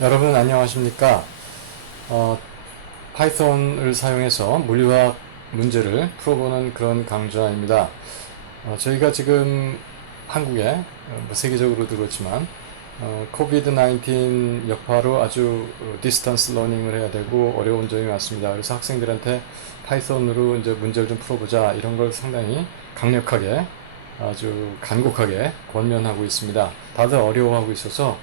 여러분 안녕하십니까? 파이썬을 사용해서 물리학 문제를 풀어보는 그런 강좌입니다. 저희가 지금 한국에 뭐 세계적으로도 그렇지만 코비드-19 여파로 아주 디스턴스 러닝을 해야 되고 어려운 점이 많습니다. 그래서 학생들한테 파이썬으로 이제 문제를 좀 풀어보자 이런 걸 상당히 강력하게 아주 간곡하게 권면하고 있습니다. 다들 어려워하고 있어서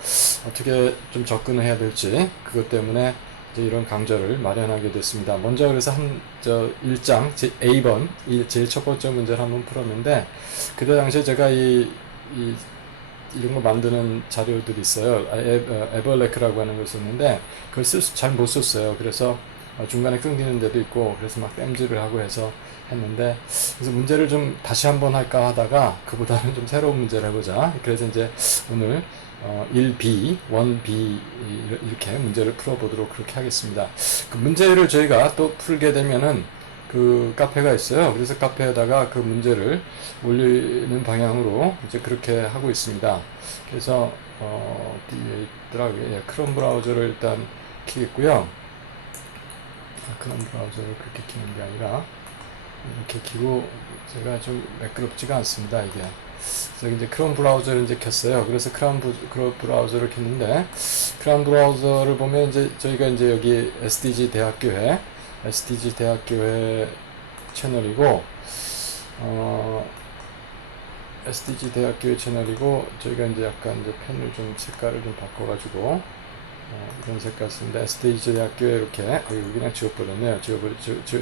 어떻게 좀 접근을 해야 될지 그것 때문에 이제 이런 강좌를 마련하게 됐습니다. 먼저 그래서 1장 제 A번 제일 첫 번째 문제를 한번 풀었는데 그때 당시에 제가 이런 거 만드는 자료들이 있어요. 에버레크라고 하는 걸 썼는데 그걸 잘 못 썼어요. 그래서 중간에 끊기는 데도 있고 그래서 막 땜질을 하고 해서 했는데 그래서 문제를 좀 다시 한번 할까 하다가 그보다는 좀 새로운 문제를 해보자. 그래서 이제 오늘 1B, 1B 이렇게 문제를 풀어보도록 그렇게 하겠습니다. 그 문제를 저희가 또 풀게 되면은 그 카페가 있어요. 그래서 카페에다가 그 문제를 올리는 방향으로 이제 그렇게 하고 있습니다. 그래서 뒤에 있더라고요. 예, 크롬 브라우저를 일단 키겠고요. 크롬 브라우저를 그렇게 키는 게 아니라 이렇게 키고 제가 좀 매끄럽지가 않습니다. 이게. 그래서 이제 크롬 브라우저를 이제 켰어요. 그래서 크롬 브라우저를 켰는데 크롬 브라우저를 보면 이제 저희가 이제 여기 SDG 대학교회 채널이고 SDG 대학교회 채널이고 저희가 이제 약간 이제 펜을 좀 색깔을 좀 바꿔가지고 이런 색깔 쓰는데 SDG 대학교에 이렇게 그냥 지워버렸네요.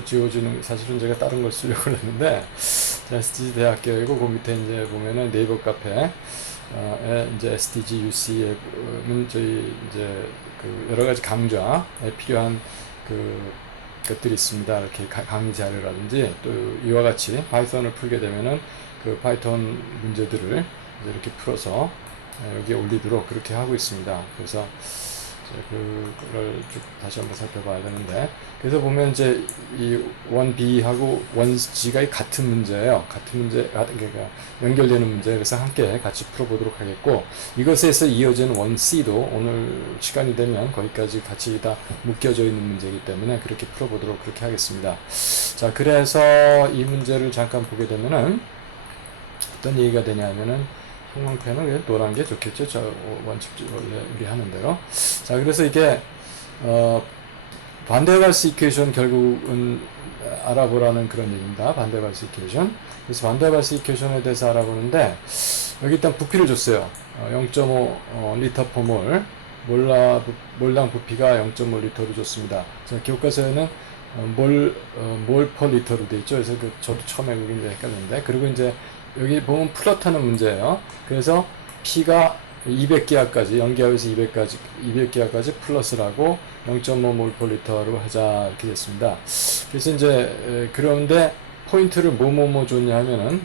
지워주는 사실은 제가 다른 걸 쓰려고 했는데 SDG 대학교이고 그 밑에 이제 보면은 네이버 카페 이제 SDG UC에는 저희 이제 그 여러 가지 강좌에 필요한 그 것들이 있습니다. 이렇게 강의 자료라든지 또 이와 같이 파이썬을 풀게 되면은 그 파이썬 문제들을 이렇게 풀어서 여기에 올리도록 그렇게 하고 있습니다. 그래서 그거를 쭉 다시 한번 살펴봐야 되는데 그래서 보면 이제 이 1B하고 1G가 같은 문제예요. 같은 문제, 그러니까 연결되는 문제. 그래서 함께 같이 풀어보도록 하겠고 이것에서 이어지는 1C도 오늘 시간이 되면 거기까지 같이 다 묶여져 있는 문제이기 때문에 그렇게 풀어보도록 그렇게 하겠습니다. 자, 그래서 이 문제를 잠깐 보게 되면은 어떤 얘기가 되냐면은 형광펜은 노란 게 좋겠죠. 저 원칙적으로 우리 하는 대로. 자, 그래서 이게 반대발스 이퀘이션 결국은 알아보라는 그런 얘기입니다. 반대발스 이퀘이션. 그래서 반대발스 이퀘이션에 대해서 알아보는데 여기 일단 부피를 줬어요. 0.5 리터 퍼 몰. 몰당 부피가 0.5 리터로 줬습니다. 자, 교과서에는 몰 퍼 리터로 돼 있죠. 그래서 저도 처음에 그게 이제 헷갈렸는데 그리고 이제 여기 보면 플러트하는 문제예요. 그래서 P가 200기하까지 연기하여서 200기하까지 플러스라고 0.5몰 per 리터로 하자 이렇게 됐습니다. 그래서 이제 그런데 포인트를 뭐뭐뭐 줬냐 하면은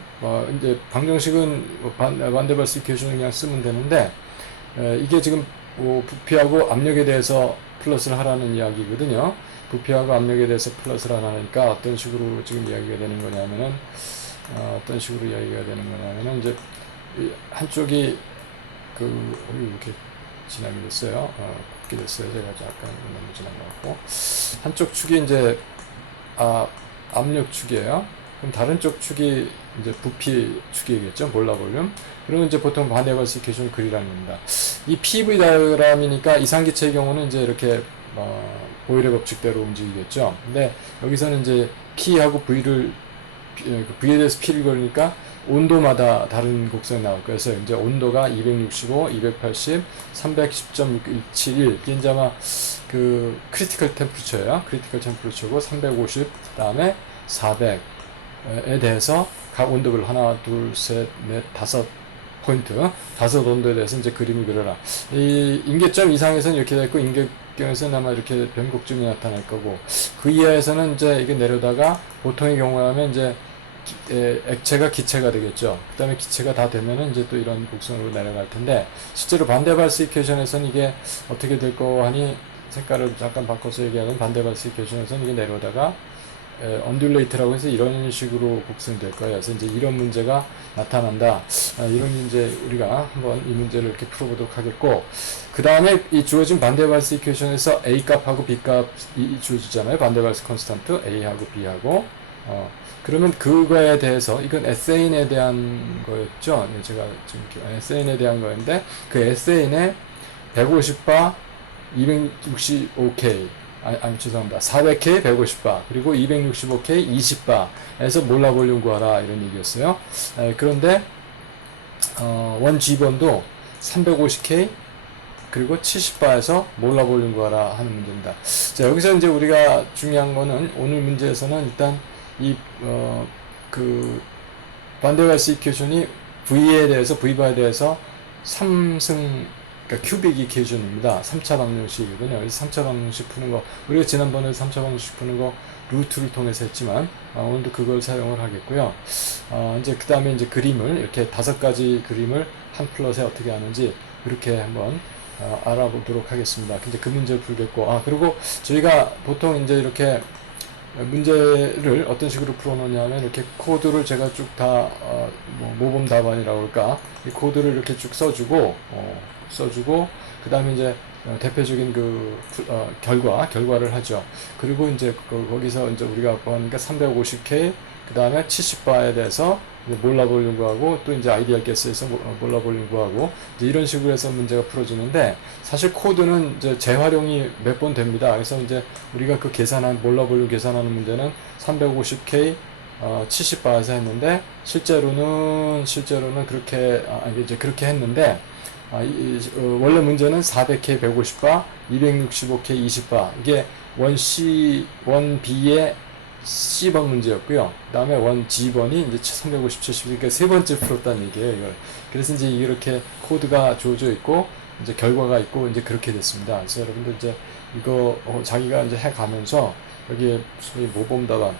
이제 방정식은 반대발스 이퀘이션을 그냥 쓰면 되는데 이게 지금 부피하고 압력에 대해서 플러스를 하라는 이야기거든요. 부피하고 압력에 대해서 플러스를 하라니까 어떤 식으로 지금 이야기가 되는 거냐면은 어떤 식으로 이야기가 되는 거냐면은 이제 한쪽이 이렇게 진하게 됐어요. 곱게 됐어요. 제가 약간 너무 진한 것 같고 한쪽 축이 이제 압력 축이에요. 그럼 다른 쪽 축이 이제 부피 축이겠죠. 몰라 볼륨. 그러면 이제 보통 반대발스 이퀘이션을 그리라는 겁니다. 이 PV 다이어그램이니까 이상기체의 경우는 이제 이렇게 보일의 법칙대로 움직이겠죠. 근데 여기서는 이제 P하고 V에 대해서 P를 걸으니까 온도마다 다른 곡선이 나올 거예요. 그래서 이제 온도가 265, 280, 310.171. 이게 이제 아마 그 크리티컬 템퍼처예요. 크리티컬 템퍼처고 350, 그 다음에 400에 대해서 각 온도별 하나, 둘, 셋, 넷, 다섯 포인트, 다섯 온도에 대해서 이제 그림을 그려라. 이 임계점 이상에서는 이렇게 되고 임계점에서는 아마 이렇게 변곡점이 나타날 거고 그 이하에서는 이제 이게 내려다가 보통의 경우라면 이제 액체가 기체가 되겠죠. 그 다음에 기체가 다 되면은 이제 또 이런 곡선으로 내려갈 텐데 실제로 반대발스 이퀘이션에서는 이게 어떻게 될 거 하니 색깔을 잠깐 바꿔서 얘기하면 반대발스 이퀘이션에서는 이게 내려오다가 undulate라고 해서 이런 식으로 곡선될 거예요. 그래서 이제 이런 문제가 나타난다. 이런 이제 우리가 한번 이 문제를 이렇게 풀어보도록 하겠고, 그 다음에 이 주어진 반데발스 이퀘이션에서 A 값하고 B 값이 주어지잖아요. 반데발스 컨스탄트 A하고 B하고. 그러면 그거에 대해서, 이건 SAN에 대한 거였죠. 제가 지금 SAN에 대한 거였는데, 그 SAN에 150바, 265K, 죄송합니다. 400K 150바, 그리고 265K 20바에서 몰라 볼륨 구하라, 이런 얘기였어요. 그런데, 원 G번도 350K, 그리고 70바에서 몰라 볼륨 구하라 하는 문제입니다. 자, 여기서 이제 우리가 중요한 거는, 오늘 문제에서는 일단, 반데발스 이퀘이션이 V에 대해서, V바에 대해서 3승, 그러니까 큐빅 이퀘이션입니다. 3차 방정식이거든요. 그래서 3차 방정식 푸는 거, 우리가 지난번에 3차 방정식 푸는 거 루트를 통해서 했지만, 오늘도 그걸 사용을 하겠고요. 이제 그 다음에 이제 그림을, 이렇게 5가지 그림을 한 플롯에 어떻게 하는지, 이렇게 한번 알아보도록 하겠습니다. 근데 그 문제를 풀겠고, 그리고 저희가 보통 이제 이렇게 문제를 어떤 식으로 풀어놓냐면, 이렇게 코드를 제가 쭉 다, 모범 답안이라고 할까, 이 코드를 이렇게 쭉 써주고, 그 다음에 이제, 대표적인 결과를 하죠. 그리고 이제, 거기서 이제 우리가 보니까 350K, 그 다음에 70바에 대해서 몰라 볼륨 구하고, 또 이제 아이디얼 가스에서 몰라 볼륨 구하고, 이제 이런 식으로 해서 문제가 풀어지는데, 사실 코드는 이제 재활용이 몇 번 됩니다. 그래서 이제 우리가 그 몰라 볼륨 계산하는 문제는 350K 70바에서 했는데, 실제로는 그렇게, 이제 그렇게 했는데, 원래 문제는 400K 150바, 265K 20바, 이게 원 B의 C번 문제였고요. 그 다음에 원 G번이 이제 350, 70, 그러니까 세 번째 풀었다는 얘기예요, 이걸. 그래서 이제 이렇게 코드가 주어져 있고, 이제 결과가 있고, 이제 그렇게 됐습니다. 그래서 여러분들 이제 이거 자기가 이제 해가면서, 여기에 무슨 모범 답안.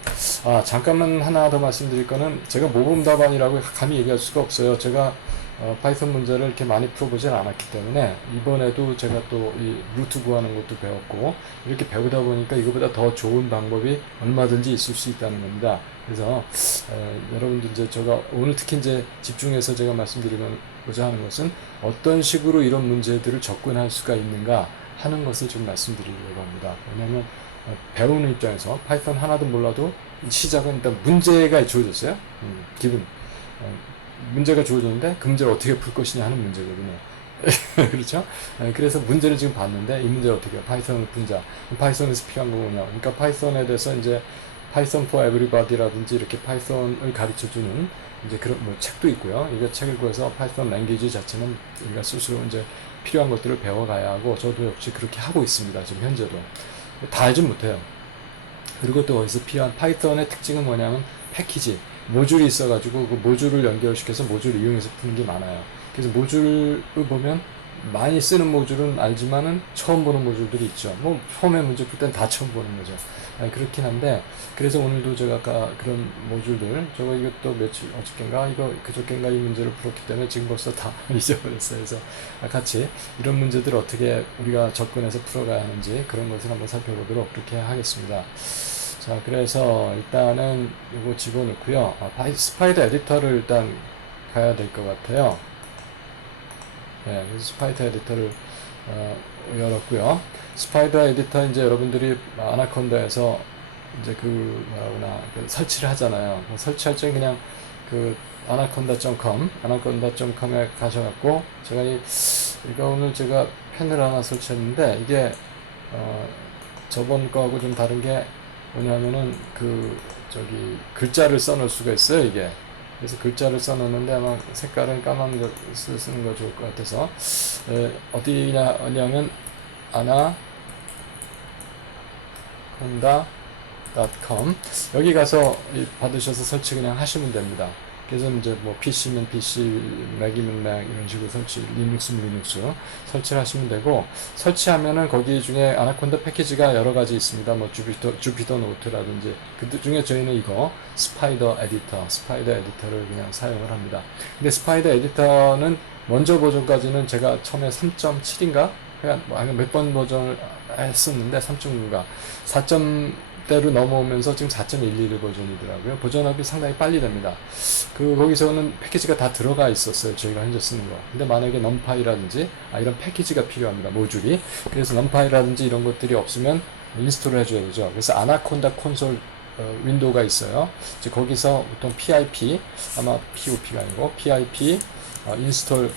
잠깐만 하나 더 말씀드릴 거는, 제가 모범 답안이라고 감히 얘기할 수가 없어요. 제가 파이썬 문제를 이렇게 많이 풀어보진 않았기 때문에, 이번에도 제가 또 이 루트 구하는 것도 배웠고, 이렇게 배우다 보니까 이거보다 더 좋은 방법이 얼마든지 있을 수 있다는 겁니다. 그래서 여러분들 이제 제가 오늘 특히 이제 집중해서 제가 말씀드리고자 하는 것은, 어떤 식으로 이런 문제들을 접근할 수가 있는가 하는 것을 좀 말씀드리려고 합니다. 왜냐하면 배우는 입장에서 파이썬 하나도 몰라도 시작은 일단 문제가 주어졌어요. 기본 문제가 주어졌는데 그 문제를 어떻게 풀 것이냐 하는 문제거든요. 그렇죠? 그래서 문제를 지금 봤는데, 이 문제를 어떻게 해요? 파이썬을 분자. 파이썬에서 필요한 거 뭐냐? 그러니까 파이썬에 대해서 이제 파이썬 for everybody라든지 이렇게 파이썬을 가르쳐주는 이제 그런 책도 있고요. 이거 책을 구해서 파이썬 랭귀지 자체는 우리가 스스로 이제 필요한 것들을 배워가야 하고, 저도 역시 그렇게 하고 있습니다. 지금 현재도. 다 알진 못해요. 그리고 또 거기서 필요한 파이썬의 특징은 뭐냐면 패키지, 모듈이 있어가지고 그 모듈을 연결시켜서 모듈을 이용해서 푸는 게 많아요. 그래서 모듈을 보면 많이 쓰는 모듈은 알지만은 처음 보는 모듈들이 있죠. 뭐 처음에 문제 풀 때는 다 처음 보는 거죠. 그렇긴 한데, 그래서 오늘도 제가 아까 그런 모듈들, 저거 이것도 어저께인가 그저께인가 이 문제를 풀었기 때문에 지금 벌써 다 잊어버렸어요. 그래서 같이 이런 문제들을 어떻게 우리가 접근해서 풀어가야 하는지 그런 것을 한번 살펴보도록 그렇게 하겠습니다. 자, 그래서 일단은 이거 집어넣고요. 스파이더 에디터를 일단 가야 될 것 같아요. 네, 그래서 스파이더 에디터를 열었고요. 스파이더 에디터 이제 여러분들이 아나콘다에서 이제 설치를 하잖아요. 설치할 때 그냥 anaconda.com에 가셔갖고, 제가 이거 오늘 제가 펜을 하나 설치했는데, 이게 저번 거하고 좀 다른 게 뭐냐면은 글자를 써놓을 수가 있어요, 이게. 그래서 글자를 써놓는데 아마 색깔은 까만 거 쓰는 거 좋을 것 같아서, 어디냐면 anaconda.com 여기 가서 받으셔서 설치 그냥 하시면 됩니다. 그래서 이제 뭐 PC면 PC, 맥이면 맥 이런 식으로 리눅스면 리눅스 설치를 하시면 되고, 설치하면은 거기 중에 아나콘다 패키지가 여러 가지 있습니다. 뭐 주피터 노트라든지, 그 중에 저희는 이거 스파이더 에디터를 그냥 사용을 합니다. 근데 스파이더 에디터는 먼저 버전까지는 제가 처음에 3.7인가? 그냥 몇 번 버전을 했었는데 3.9인가 4. 4.0대로 넘어오면서 지금 4.11 버전이더라고요. 버전업이 상당히 빨리 됩니다. 거기서는 패키지가 다 들어가 있었어요. 저희가 현재 쓰는 거. 근데 만약에 넘파이라든지, 이런 패키지가 필요합니다. 모듈이. 그래서 넘파이라든지 이런 것들이 없으면 인스톨을 해줘야 되죠. 그래서 아나콘다 콘솔 윈도우가 있어요. 이제 거기서 보통 PIP, 아마 POP가 아니고 PIP 인스톨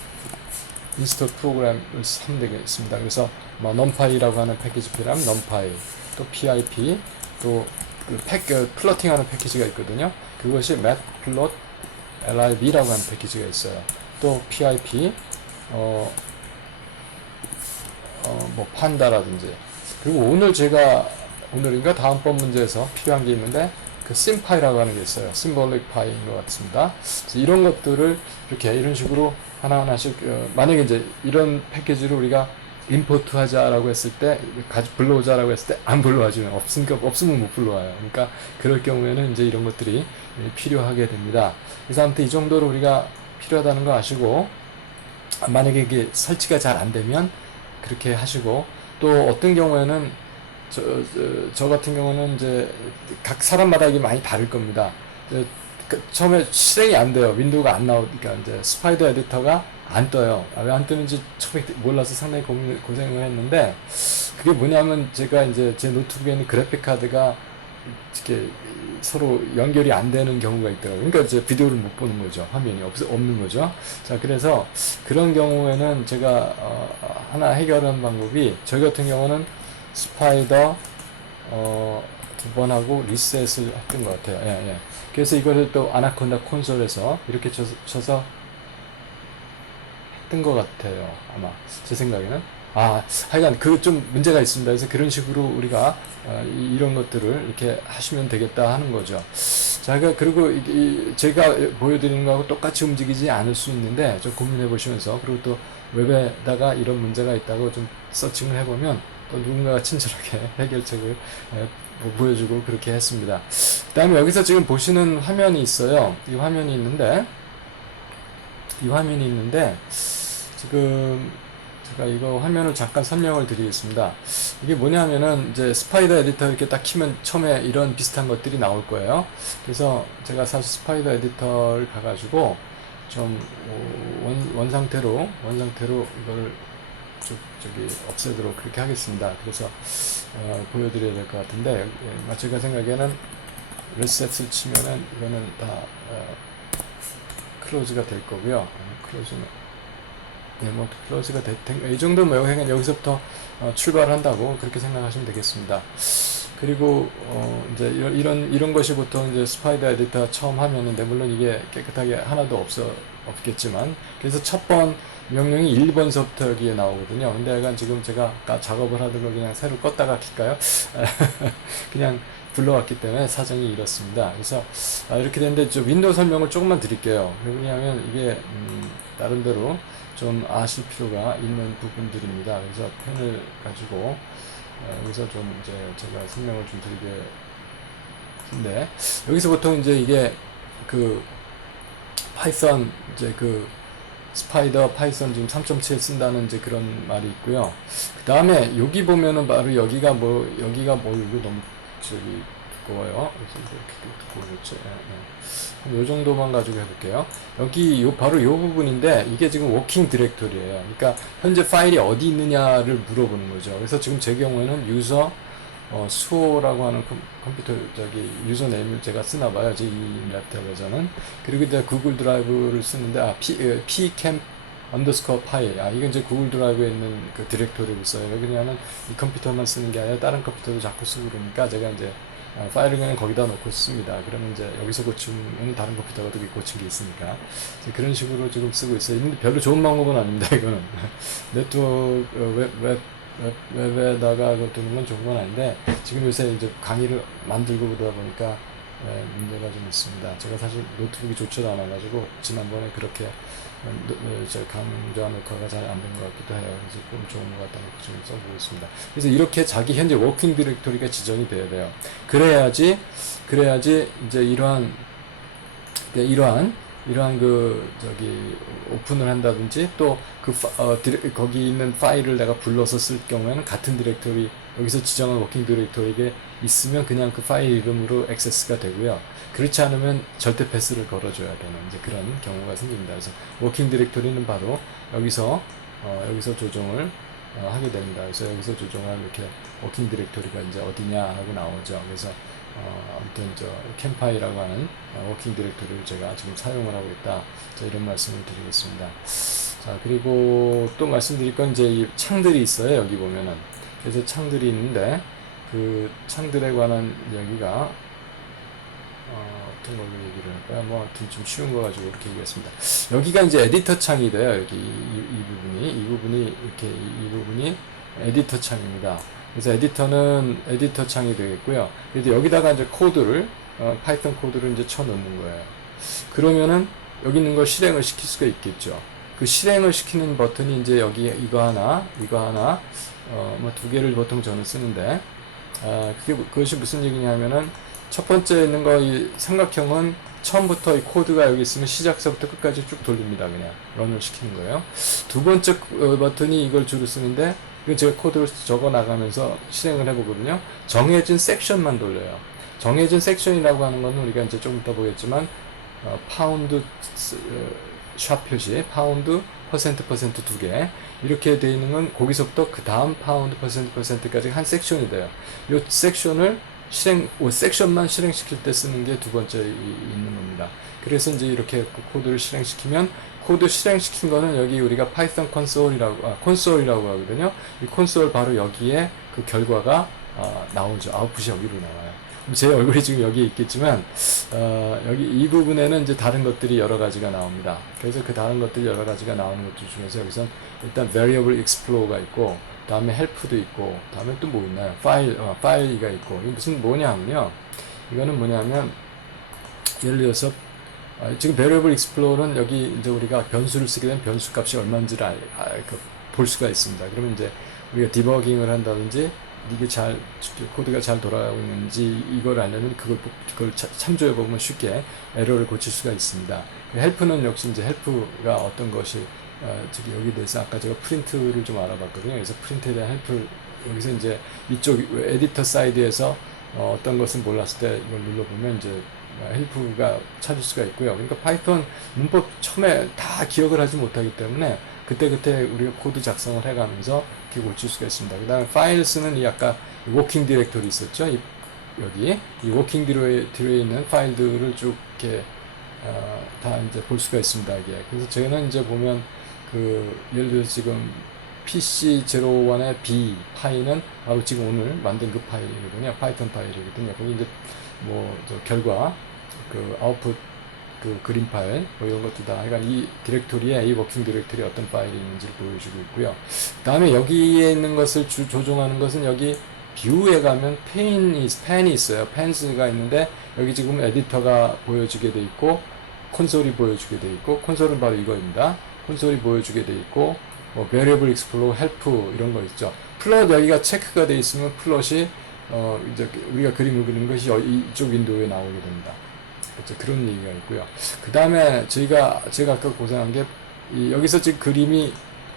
프로그램을 하면 되겠습니다. 그래서 뭐 넘파이라고 하는 패키지 필요하면 넘파이, 또 PIP, 또 플러팅하는 패키지가 있거든요. 그것이 matplot lib라고 하는 패키지가 있어요. 또 PIP, 뭐 판다라든지. 그리고 오늘인가 다음번 문제에서 필요한 게 있는데 그 심파이라고 하는 게 있어요. 심볼릭 파이인 것 같습니다. 그래서 이런 것들을 이런 식으로 하나하나씩 만약에 이제 이런 패키지를 우리가 임포트 하자라고 했을 때 불러오자라고 했을 때 안 불러와주면 없으면 못 불러와요. 그러니까 그럴 경우에는 이제 이런 것들이 필요하게 됩니다. 그래서 아무튼 이 정도로 우리가 필요하다는 거 아시고, 만약에 이게 설치가 잘 안 되면 그렇게 하시고, 또 어떤 경우에는 저 같은 경우는 이제 각 사람마다 이게 많이 다를 겁니다. 처음에 실행이 안 돼요. 윈도우가 안 나오니까 이제 스파이더 에디터가 안 떠요. 왜 안 뜨는지 처음에 몰라서 상당히 고생을 했는데, 그게 뭐냐면 제가 이제 제 노트북에 있는 그래픽 카드가 이렇게 서로 연결이 안 되는 경우가 있더라고요. 그러니까 이제 비디오를 못 보는 거죠. 화면이 없는 거죠. 자, 그래서 그런 경우에는 제가 하나 해결하는 방법이, 저희 같은 경우는 스파이더 2번 하고 리셋을 했던 것 같아요. 예. 그래서 이거를 또 아나콘다 콘솔에서 이렇게 쳐서 했던 것 같아요. 아마 제 생각에는. 하여간 좀 문제가 있습니다. 그래서 그런 식으로 우리가 이런 것들을 이렇게 하시면 되겠다 하는 거죠. 자, 그리고 제가 보여드리는 거하고 똑같이 움직이지 않을 수 있는데 좀 고민해 보시면서, 그리고 또 웹에다가 이런 문제가 있다고 좀 서칭을 해보면 또 누군가가 친절하게 해결책을 보여주고 그렇게 했습니다. 그 다음에 여기서 지금 보시는 화면이 있어요. 이 화면이 있는데 지금 제가 이거 화면을 잠깐 설명을 드리겠습니다. 이게 뭐냐면은 이제 스파이더 에디터 이렇게 딱 키면 처음에 이런 비슷한 것들이 나올 거예요. 그래서 제가 사실 스파이더 에디터를 가가지고 좀 원상태로 이거를 저기 없애도록 그렇게 하겠습니다. 그래서 보여드려야 될 것 같은데, 제가 생각에는 리셋을 치면은 이거는 다 클로즈가 될 거고요. 클로즈가 이 정도면 여기서부터 출발한다고 그렇게 생각하시면 되겠습니다. 그리고 이제 이런 것이 보통 이제 스파이더 에디터 처음 하면은데, 물론 이게 깨끗하게 하나도 없겠지만, 그래서 첫 번 명령이 1번서부터 여기에 나오거든요. 근데 약간 지금 제가 아까 작업을 하던 걸 그냥 새로 껐다가 킬까요? 그냥 불러왔기 때문에 사정이 이렇습니다. 그래서 이렇게 되는데, 윈도우 설명을 조금만 드릴게요. 왜냐하면 이게 나름대로 좀 아실 필요가 있는 부분들입니다. 그래서 펜을 가지고 여기서 좀 이제 제가 설명을 좀 드리겠는데, 여기서 보통 이제 이게 파이썬 이제 스파이더 파이썬 지금 3.7 쓴다는 이제 그런 말이 있고요. 그 다음에 여기 보면은 바로 여기가 이거 너무 두꺼워요. 그래서 이렇게 두꺼워졌죠. 요 정도만 가지고 해볼게요. 여기 바로 요 부분인데, 이게 지금 워킹 디렉토리예요. 그러니까 현재 파일이 어디 있느냐를 물어보는 거죠. 그래서 지금 제 경우에는 유저 수호라고 하는 컴퓨터 유저 네임을 제가 쓰나 봐요. 제 이 랩탑에서는. 그리고 이제 구글 드라이브를 쓰는데 pcamp underscore 파일. 이건 이제 구글 드라이브에 있는 그 디렉토리를 써요. 왜냐하면 이 컴퓨터만 쓰는 게 아니라 다른 컴퓨터도 자꾸 쓰고 그러니까 제가 이제 파일을 그냥 거기다 놓고 씁니다. 그러면 이제 여기서 고치면 다른 컴퓨터가 또 고친 게 있으니까 그런 식으로 지금 쓰고 있어요. 근데 별로 좋은 방법은 아닙니다. 이거는 네트워크 웹에다가 두는 건 좋은 건 아닌데, 지금 요새 이제 강의를 만들고 그러다 보니까 문제가 좀 있습니다. 제가 사실 노트북이 좋지도 않아가지고 지난번에 그렇게 강좌 녹화가 잘 안 된 것 같기도 해요. 그래서 좀 좋은 것 같다는 거 좀 써보고 있습니다. 그래서 이렇게 자기 현재 워킹 디렉토리가 지정이 돼야 돼요. 그래야지 이제 이러한 이러한 오픈을 한다든지 또 거기 있는 파일을 내가 불러서 쓸 경우에는 같은 디렉토리 여기서 지정한 워킹 디렉토리에 있으면 그냥 그 파일 이름으로 액세스가 되고요. 그렇지 않으면 절대 패스를 걸어줘야 되는 이제 그런 경우가 생깁니다. 그래서 워킹 디렉토리는 바로 여기서 조정을 하게 됩니다. 그래서 여기서 조정한 이렇게 워킹 디렉토리가 이제 어디냐 하고 나오죠. 그래서 아무튼 캠파이라고 하는 워킹 디렉토리를 제가 지금 사용을 하고 있다. 자, 이런 말씀을 드리겠습니다. 자, 그리고 또 말씀드릴 건 이제 이 창들이 있어요. 여기 보면은. 그래서 창들이 있는데 그 창들에 관한 여기가 어떤 걸로 얘기를 할까요? 뭐 아무튼 좀 쉬운 거 가지고 이렇게 얘기했습니다. 여기가 이제 에디터 창이 돼요. 여기 이 부분이 에디터 창입니다. 그래서 에디터 창이 되겠고요. 그래서 여기다가 이제 코드를 파이썬 코드를 이제 쳐넣는 거예요. 그러면은 여기 있는 걸 실행을 시킬 수가 있겠죠. 그 실행을 시키는 버튼이 이제 여기 이거 하나 뭐 두 개를 보통 저는 쓰는데 그것이 무슨 얘기냐면은 첫 번째 있는 거 이 삼각형은 처음부터 이 코드가 여기 있으면 시작서부터 끝까지 쭉 돌립니다. 그냥 런을 시키는 거예요. 두 번째 버튼이 이걸 주로 쓰는데 이건 제가 코드를 적어 나가면서 실행을 해보거든요. 정해진 섹션만 돌려요. 정해진 섹션이라고 하는 건 우리가 이제 좀 이따 보겠지만 파운드 샵 표시, 파운드 퍼센트 두 개 이렇게 되어 있는 건 거기서부터 그 다음 파운드 퍼센트까지 한 섹션이 돼요. 이 섹션을 섹션만 실행시킬 때 쓰는 게 두 번째 있는 겁니다. 그래서 이제 이렇게 코드를 실행시키면 코드 실행시킨 거는 여기 우리가 파이썬 콘솔이라고 하거든요. 이 콘솔 바로 여기에 그 결과가 나오죠. 아웃풋이 여기로 나와요. 제 얼굴이 지금 여기에 있겠지만 여기 이 부분에는 이제 다른 것들이 여러 가지가 나옵니다. 그래서 그 다른 것들이 여러 가지가 나오는 것들 중에서 여기선 일단 variable explorer가 있고 다음에 help도 있고 다음에 또 뭐 있나요? 파일이가 있고 이게 무슨 뭐냐면요. 이거는 뭐냐면 예를 들어서 지금 variable explorer는 여기 이제 우리가 변수를 쓰게 되면 변수 값이 얼마인지를 볼 수가 있습니다. 그러면 이제 우리가 디버깅을 한다든지 이게 코드가 잘 돌아가고 있는지 이걸 알려면 그걸 참조해 보면 쉽게 에러를 고칠 수가 있습니다. help는 역시 이제 help가 어떤 것이 여기 대해서 아까 제가 프린트를 좀 알아봤거든요. 그래서 프린트에 대한 help를 여기서 이제 이쪽 에디터 사이드에서 어떤 것을 몰랐을 때 이걸 눌러보면 이제 help가 찾을 수가 있고요. 그러니까 파이썬 문법 처음에 다 기억을 하지 못하기 때문에 그때그때 우리가 코드 작성을 해가면서 이렇게 고칠 수가 있습니다. 그 다음에 파일스는 이 아까 워킹 디렉토리 있었죠? 여기 이 워킹 디렉토리에 있는 파일들을 쭉 이렇게 다 이제 볼 수가 있습니다. 이게 그래서 저는 이제 보면 예를 들어서 지금 PC01의 B 파일은 바로 지금 오늘 만든 그 파일이거든요. 파이썬 파일이거든요. 거기 이제 결과 아웃풋 그림 파일 뭐 이런 것들 다 그러니까 이 디렉토리에 이 워킹 디렉토리에 어떤 파일이 있는지를 보여주고 있고요. 그 다음에 여기에 있는 것을 조종하는 것은 여기 뷰에 가면 펜이 있어요. 펜스가 있는데 여기 지금 에디터가 보여주게 돼 있고 콘솔이 보여주게 돼 있고 콘솔은 바로 이거입니다. 콘솔이 보여주게 돼 있고 variable explorer, help 이런 거 있죠. 플롯 여기가 체크가 돼 있으면 플롯이 이제 우리가 그림을 그리는 것이 이쪽 윈도우에 나오게 됩니다. 그렇죠. 그런 얘기가 있고요. 그 다음에 제가 아까 고생한 게 여기서 지금 그림이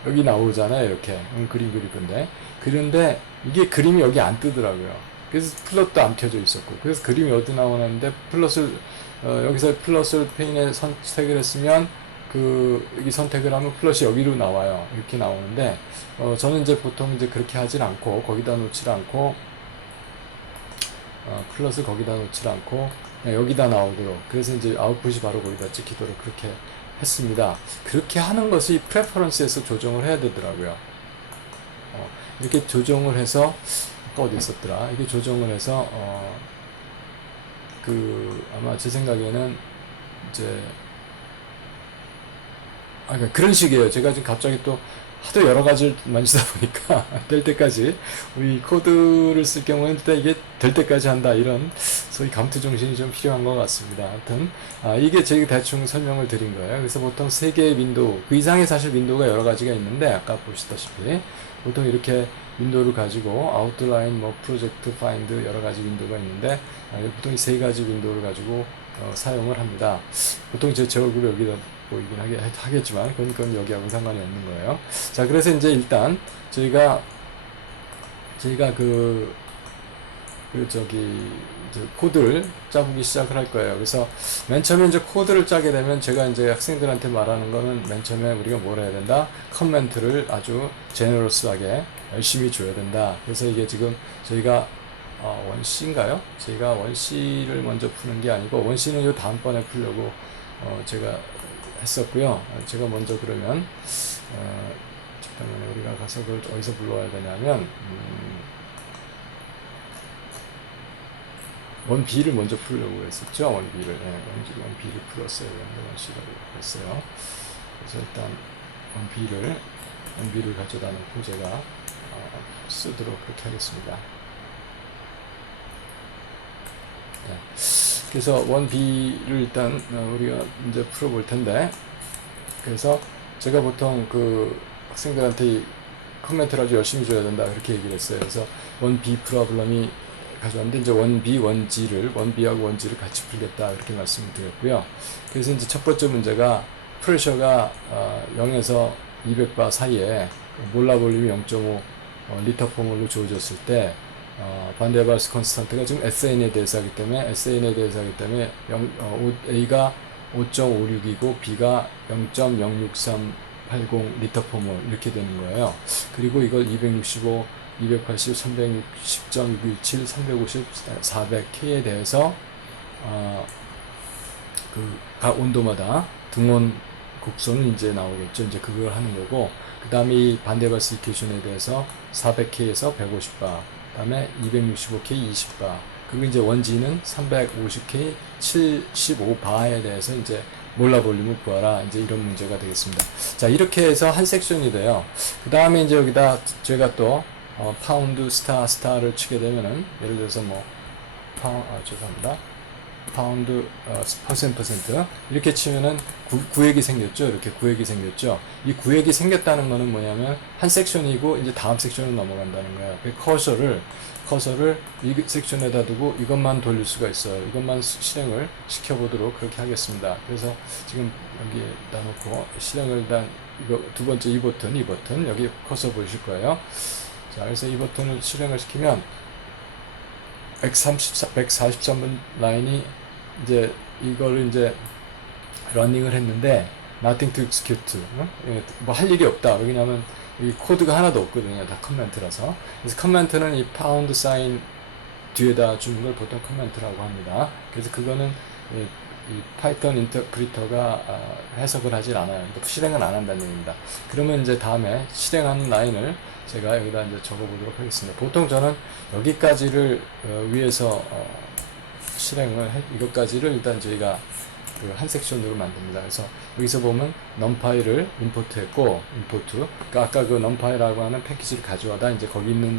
여기 나오잖아요. 이렇게 그림 그릴 건데 그런데 이게 그림이 여기 안 뜨더라고요. 그래서 플롯도 안 켜져 있었고 그래서 그림이 어디 나오는데 플롯을 여기서 플롯을 페인에 선택을 했으면 여기 선택을 하면 플롯이 여기로 나와요. 이렇게 나오는데 저는 이제 보통 이제 그렇게 하질 않고 거기다 놓질 않고 플롯을 거기다 놓질 않고 여기다 나오도록 그래서 이제 아웃풋이 바로 거기다 찍히도록 그렇게 했습니다. 그렇게 하는 것이 프레퍼런스에서 조정을 해야 되더라고요. 이렇게 조정을 해서 아까 어디 있었더라? 이렇게 조정을 해서 아마 제 생각에는 이제 그러니까 그런 식이에요. 제가 지금 갑자기 또 하도 여러 가지를 만지다 보니까 될 때까지 우리 코드를 쓸 경우에는 일단 이게 될 때까지 한다 이런 소위 감투 정신이 좀 필요한 것 같습니다. 하여튼 이게 제가 대충 설명을 드린 거예요. 그래서 보통 3개의 윈도우 그 이상의 사실 윈도우가 여러 가지가 있는데 아까 보시다시피 보통 이렇게 윈도우를 가지고 아웃라인, 프로젝트, 파인드 여러 가지 윈도우가 있는데 보통 이 3가지 윈도우를 가지고 사용을 합니다. 보통 제 얼굴이 여기다 보이긴 하겠지만 그건 여기하고 상관이 없는 거예요. 자, 그래서 이제 일단 저희가 이제 코드를 짜보기 시작을 할 거예요. 그래서 맨 처음에 이제 코드를 짜게 되면 제가 이제 학생들한테 말하는 거는 맨 처음에 우리가 뭘 해야 된다? 커멘트를 아주 제너러스하게 열심히 줘야 된다. 그래서 이게 지금 저희가 원C인가요? 저희가 원C를 먼저 푸는 게 아니고 원C는 요 다음번에 풀려고 제가 했었고요. 제가 먼저 그러면 잠깐만요. 우리가 가서 그걸 어디서 불러와야 되냐면 원B를 먼저 풀려고 했었죠. 원B를. 원B를 풀었어요. 원C라고 했어요. 그래서 일단 원B를 가져다 놓고 제가 쓰도록 그렇게 하겠습니다. 네. 그래서 원B를 일단 우리가 이제 풀어볼 텐데, 그래서 제가 보통 그 학생들한테 커멘트를 아주 열심히 줘야 된다 그렇게 얘기를 했어요. 그래서 원B 프로블럼이 가져왔는데 이제 원B하고 원G를 같이 풀겠다 이렇게 말씀을 드렸고요. 그래서 이제 첫 번째 문제가 프레셔가 0에서 200바 사이에 몰라볼륨이 0.5 리터 포몰로 주어졌을 때 반데발스 컨스턴트가 지금 SN에 대해서 하기 때문에 A가 5.56이고 B가 0.06380 리터 포몰 이렇게 되는 거예요. 그리고 이걸 265, 280, 360.617, 350, 400K에 대해서 각 온도마다 등온 곡선은 이제 나오겠죠. 이제 그걸 하는 거고, 그 다음에 이 반데발스 이퀘이션에 대해서 400K에서 150바, 그 다음에 265K 20바, 그리고 이제 원G는 350K 75바에 대해서 이제 몰라볼륨을 구하라. 이제 이런 문제가 되겠습니다. 자, 이렇게 해서 한 섹션이 돼요. 그 다음에 이제 여기다 제가 또 파운드 스타를 치게 되면은, 예를 들어서 뭐 죄송합니다. 파운드 퍼센트 이렇게 치면은 구획이 생겼죠. 이렇게 구획이 생겼죠. 이 구획이 생겼다는 거는 뭐냐면 한 섹션이고 이제 다음 섹션으로 넘어간다는 거예요. 커서를 이 섹션에다 두고 이것만 돌릴 수가 있어요. 이것만 실행을 시켜보도록 그렇게 하겠습니다. 그래서 지금 여기다 놓고 실행을 일단 이거 두 번째 이 버튼 여기 커서 보이실 거예요. 자, 그래서 이 버튼을 실행을 시키면 143번 라인이 이제 이거를 이제 러닝을 했는데 nothing to execute, 뭐 할 일이 없다. 왜냐하면 이 코드가 하나도 없거든요. 다 커멘트라서. 그래서 커멘트는 이 파운드 사인 뒤에다 주는 걸 보통 커멘트라고 합니다. 그래서 그거는 이 파이썬 인터프리터가 해석을 하질 않아요. 실행은 안 한다는 얘기입니다. 그러면 이제 다음에 실행하는 라인을 제가 여기다 이제 적어보도록 하겠습니다. 보통 저는 여기까지를 위에서 이것까지를 일단 저희가 한 섹션으로 만듭니다. 그래서 여기서 보면 numPy를 임포트했고, 그러니까 아까 그 numPy라고 하는 패키지를 가져와다 이제 거기 있는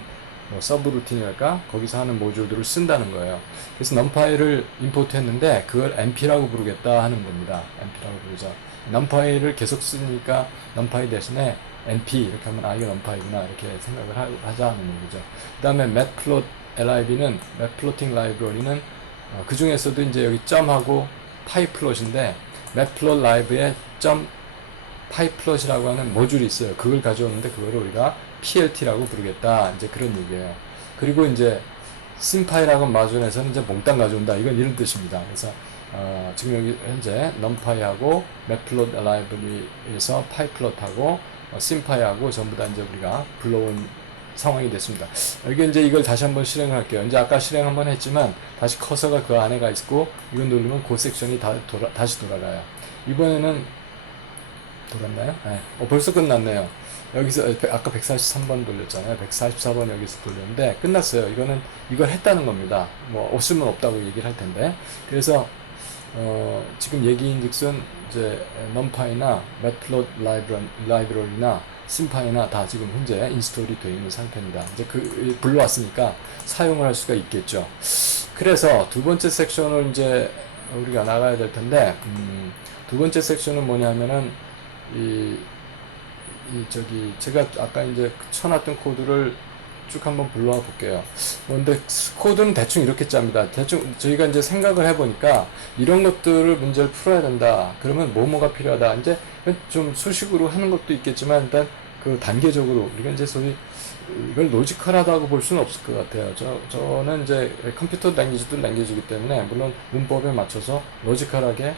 서브루틴이랄까 거기서 하는 모듈들을 쓴다는 거예요. 그래서 numPy를 임포트했는데 그걸 np라고 부르겠다 하는 겁니다. np라고 부르죠. numPy를 계속 쓰니까 numpy 대신에 np 이렇게 하면 이거 numpy구나 이렇게 생각을 하자는 얘기죠. 그 다음에 matplotlib는 그 중에서도 이제 여기 점하고 pyplot인데 matplotlib에 pyplot이라고 하는 모듈이 있어요. 그걸 가져오는데 그거를 우리가 plt라고 부르겠다 이제 그런 얘기예요. 그리고 이제 simpy라고 마존에서는 이제 몽땅 가져온다 이건 이런 뜻입니다. 그래서 지금 여기 현재 numpy하고 matplotlib에서 pyplot하고 simpy하고 전부 다 이제 우리가 불러온 상황이 됐습니다. 여기 이제 이걸 다시 한번 실행을 할게요. 이제 아까 실행 한번 했지만 다시 커서가 그 안에가 있고 이건 누르면 그 섹션이 다시 돌아가요. 이번에는 돌았나요? 네. 벌써 끝났네요. 여기서 아까 143번 돌렸잖아요. 144번 여기서 돌렸는데 끝났어요. 이걸 했다는 겁니다. 뭐 없으면 없다고 얘기를 할 텐데. 그래서 지금 얘기인즉슨 이제 numpy나 matplotlib라이브러리나 simpy나 다 지금 현재 인스톨이 되어 있는 상태입니다. 이제 불러왔으니까 사용을 할 수가 있겠죠. 그래서 두 번째 섹션을 이제 우리가 나가야 될 텐데, 두 번째 섹션은 뭐냐면은 제가 아까 이제 쳐놨던 코드를 쭉 한번 불러와 볼게요. 근데 코드는 대충 이렇게 짭니다. 대충 저희가 이제 생각을 해보니까 이런 것들을 문제를 풀어야 된다. 그러면 뭐가 필요하다. 이제 좀 수식으로 하는 것도 있겠지만 일단 그 단계적으로 우리가 이제 소위 이걸 로지컬하다고 볼 수는 없을 것 같아요. 저는 이제 컴퓨터 랭귀지도 랭귀지이기 때문에 물론 문법에 맞춰서 로지컬하게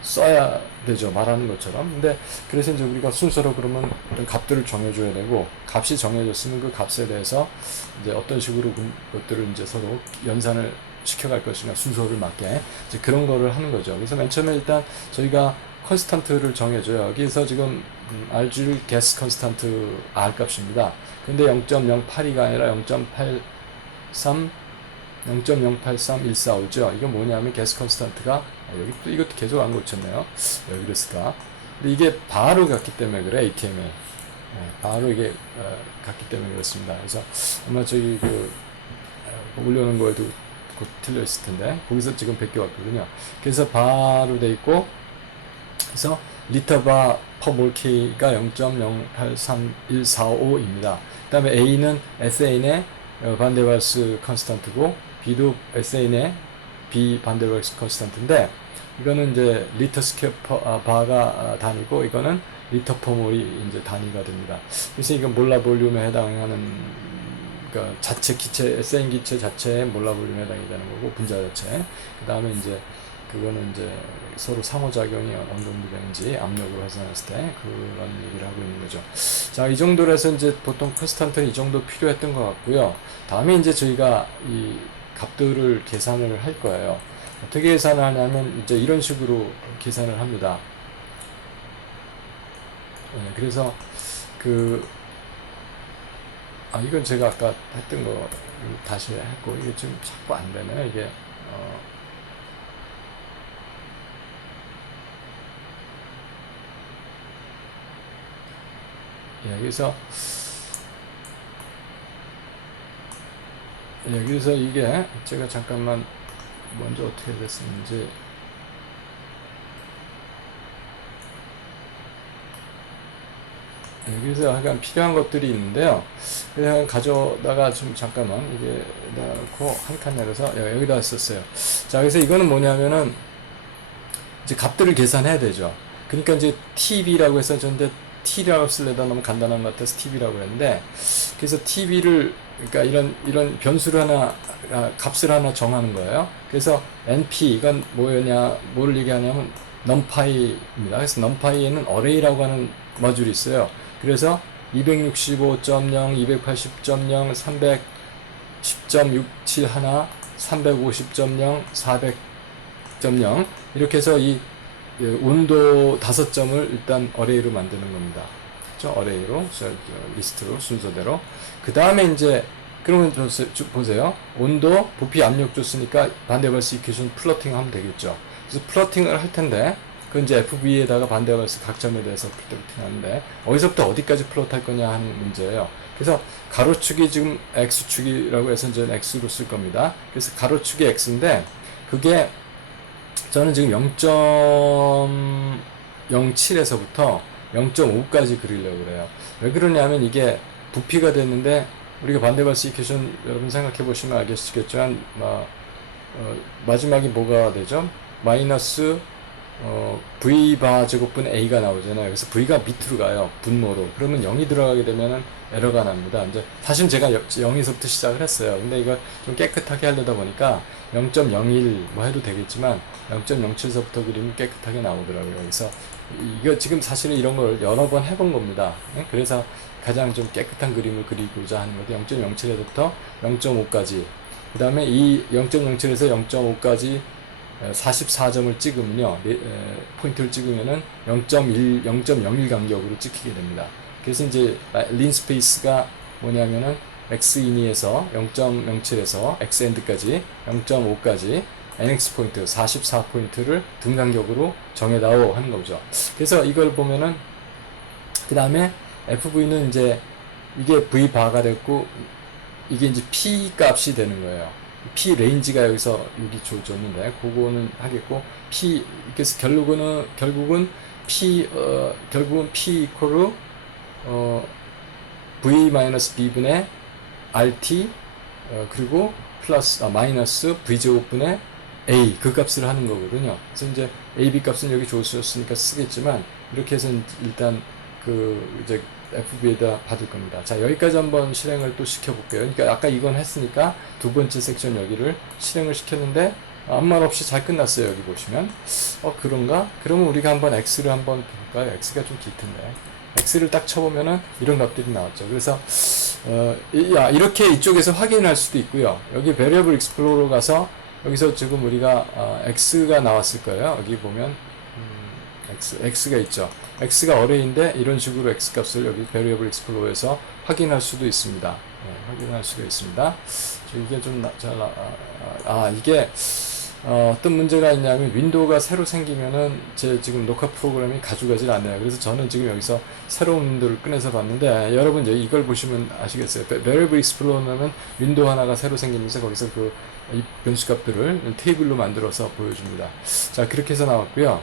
써야 되죠. 말하는 것처럼. 근데 그래서 이제 우리가 순서로 그러면 어떤 값들을 정해줘야 되고, 값이 정해졌으면 그 값에 대해서 이제 어떤 식으로 그것들을 이제 서로 연산을 시켜갈 것이냐, 순서를 맞게 이제 그런 거를 하는 거죠. 그래서 맨 처음에 일단 저희가 컨스탄트를 정해줘요. 여기서 지금 RG 게스 컨스탄트 R 값입니다. 근데 0.082가 아니라 0.83 0.083145죠. 이건 뭐냐면 게스 컨스탄트가 여기 또 이것도 계속 안 고쳤네요. 왜 그랬을까? 근데 이게 바로 갔기 때문에 그래. AKM에 바로 이게 갔기 때문에 그렇습니다. 그래서 아마 저기 올려놓은 거에도 곧 틀려 있을 텐데 거기서 지금 베껴왔거든요. 그래서 바로 돼 있고, 그래서 리터바 퍼몰K가 0.083145입니다. 그 다음에 A는 SA인의 반데발스 컨스탄트고, B도 SA인의 B 반데발스 컨스탄트인데, 이거는 이제 리터 스퀘어 바가 단위고, 이거는 리터 퍼몰이 이제 단위가 됩니다. 그래서 이건 몰라 볼륨에 해당하는, 그러니까 자체 기체, SA인 기체 자체의 몰라 볼륨에 해당이 되는 거고, 분자 자체. 그 다음에 이제 그거는 이제 서로 상호작용이 어느 정도 되는지 압력으로 계산했을 때 그런 얘기를 하고 있는 거죠. 자, 이 정도로 해서 이제 보통 컨스탄트는 이 정도 필요했던 것 같고요. 다음에 이제 저희가 이 값들을 계산을 할 거예요. 어떻게 계산을 하냐면 이제 이런 식으로 계산을 합니다. 그래서 이건 제가 아까 했던 거 다시 했고, 이게 지금 자꾸 안 되네요. 이게 여기서 이게 제가 잠깐만 먼저 어떻게 됐었는지 여기서 약간 필요한 것들이 있는데요. 그냥 가져다가 좀 잠깐만 이게 넣고 한 칸 내려서 여기다 썼어요. 자, 그래서 이거는 뭐냐면은 이제 값들을 계산해야 되죠. 그러니까 이제 TB라고 해서 전데 T라고 쓸래다 너무 간단한 것 같아서 TB라고 했는데, 그래서 TB를 그러니까 이런 변수를 하나 값을 하나 정하는 거예요. 그래서 NP 이건 뭐를 얘기하냐면 numpy입니다. 그래서 numpy에는 array라고 하는 머듈이 있어요. 그래서 265.0, 280.0, 310.671, 350.0, 400.0 이렇게 해서 이 온도 5점을 일단 어레이로 만드는 겁니다. 그렇죠? 어레이로, 리스트로, 순서대로. 그 다음에 이제, 그러면 보세요. 온도, 부피, 압력 줬으니까 반데발스 이퀘이션 플러팅 하면 되겠죠. 그래서 플러팅을 할 텐데, 그건 이제 FV에다가 반데발스 각 점에 대해서 플러팅 하는데, 어디서부터 어디까지 플러트 할 거냐 하는 문제예요. 그래서 가로축이 지금 X축이라고 해서 이제 X로 쓸 겁니다. 그래서 가로축이 X인데, 그게 저는 지금 0.07에서부터 0.5까지 그리려고 그래요. 왜 그러냐면 이게 부피가 됐는데, 우리가 반데발스 이퀘이션 여러분 생각해 보시면 알겠지만, 마지막이 뭐가 되죠? 마이너스 V 바 제곱분 A가 나오잖아요. 그래서 V가 밑으로 가요. 분모로. 그러면 0이 들어가게 되면은 에러가 납니다. 이제 사실 제가 0에서부터 시작을 했어요. 근데 이걸 좀 깨끗하게 하려다 보니까 0.01 뭐 해도 되겠지만 0.07에서부터 그리면 깨끗하게 나오더라고요. 그래서 이거 지금 사실은 이런 걸 여러 번 해본 겁니다. 그래서 가장 좀 깨끗한 그림을 그리고자 하는 건데 0.07에서부터 0.5까지 그 다음에 이 0.07에서 0.5까지 44점을 찍으면요, 포인트를 찍으면은 0.01 간격으로 찍히게 됩니다. 그래서 이제 린 스페이스가 뭐냐면은 x인이에서 0.07에서 x엔드까지 0.5까지 nx 포인트 44포인트를 등 간격으로 정해다오 하는 거죠. 그래서 이걸 보면은 그 다음에 fv는 이제 이게 v 바가 됐고 이게 이제 p 값이 되는 거예요. P 레인지가 여기서 여기 줘줬는데 그거는 하겠고, P 그래서 결국은 P 이퀄로 v-b분의 rt 그리고 플러스 마이너스 v제곱분의 a 그 값을 하는 거거든요. 그래서 이제 ab 값은 여기 줬으니까 쓰겠지만 이렇게 해서 일단 그 이제 FB에다 받을 겁니다. 자, 여기까지 한번 실행을 또 시켜볼게요. 그러니까 아까 이건 했으니까 두 번째 섹션 여기를 실행을 시켰는데 아무 말 없이 잘 끝났어요. 여기 보시면 그런가? 그러면 우리가 한번 x를 한번 볼까요? x가 좀 길 텐데 x를 딱 쳐보면은 이런 값들이 나왔죠. 그래서 이렇게 이쪽에서 확인할 수도 있고요. 여기 Variable Explorer 가서 여기서 지금 우리가 x가 나왔을 거예요. 여기 보면 x가 있죠. x가 어레이인데 이런 식으로 x 값을 여기 Variable Explorer에서 확인할 수도 있습니다. 네, 확인할 수가 있습니다. 이게 좀 이게 어떤 문제가 있냐면 윈도우가 새로 생기면은 제 지금 녹화 프로그램이 가져가질 않네요. 그래서 저는 지금 여기서 새로운 윈도우를 꺼내서 봤는데 여러분 이걸 보시면 아시겠어요. Variable Explorer는 윈도우 하나가 새로 생기면서 거기서 이 변수값들을 테이블로 만들어서 보여줍니다. 자, 그렇게 해서 나왔고요.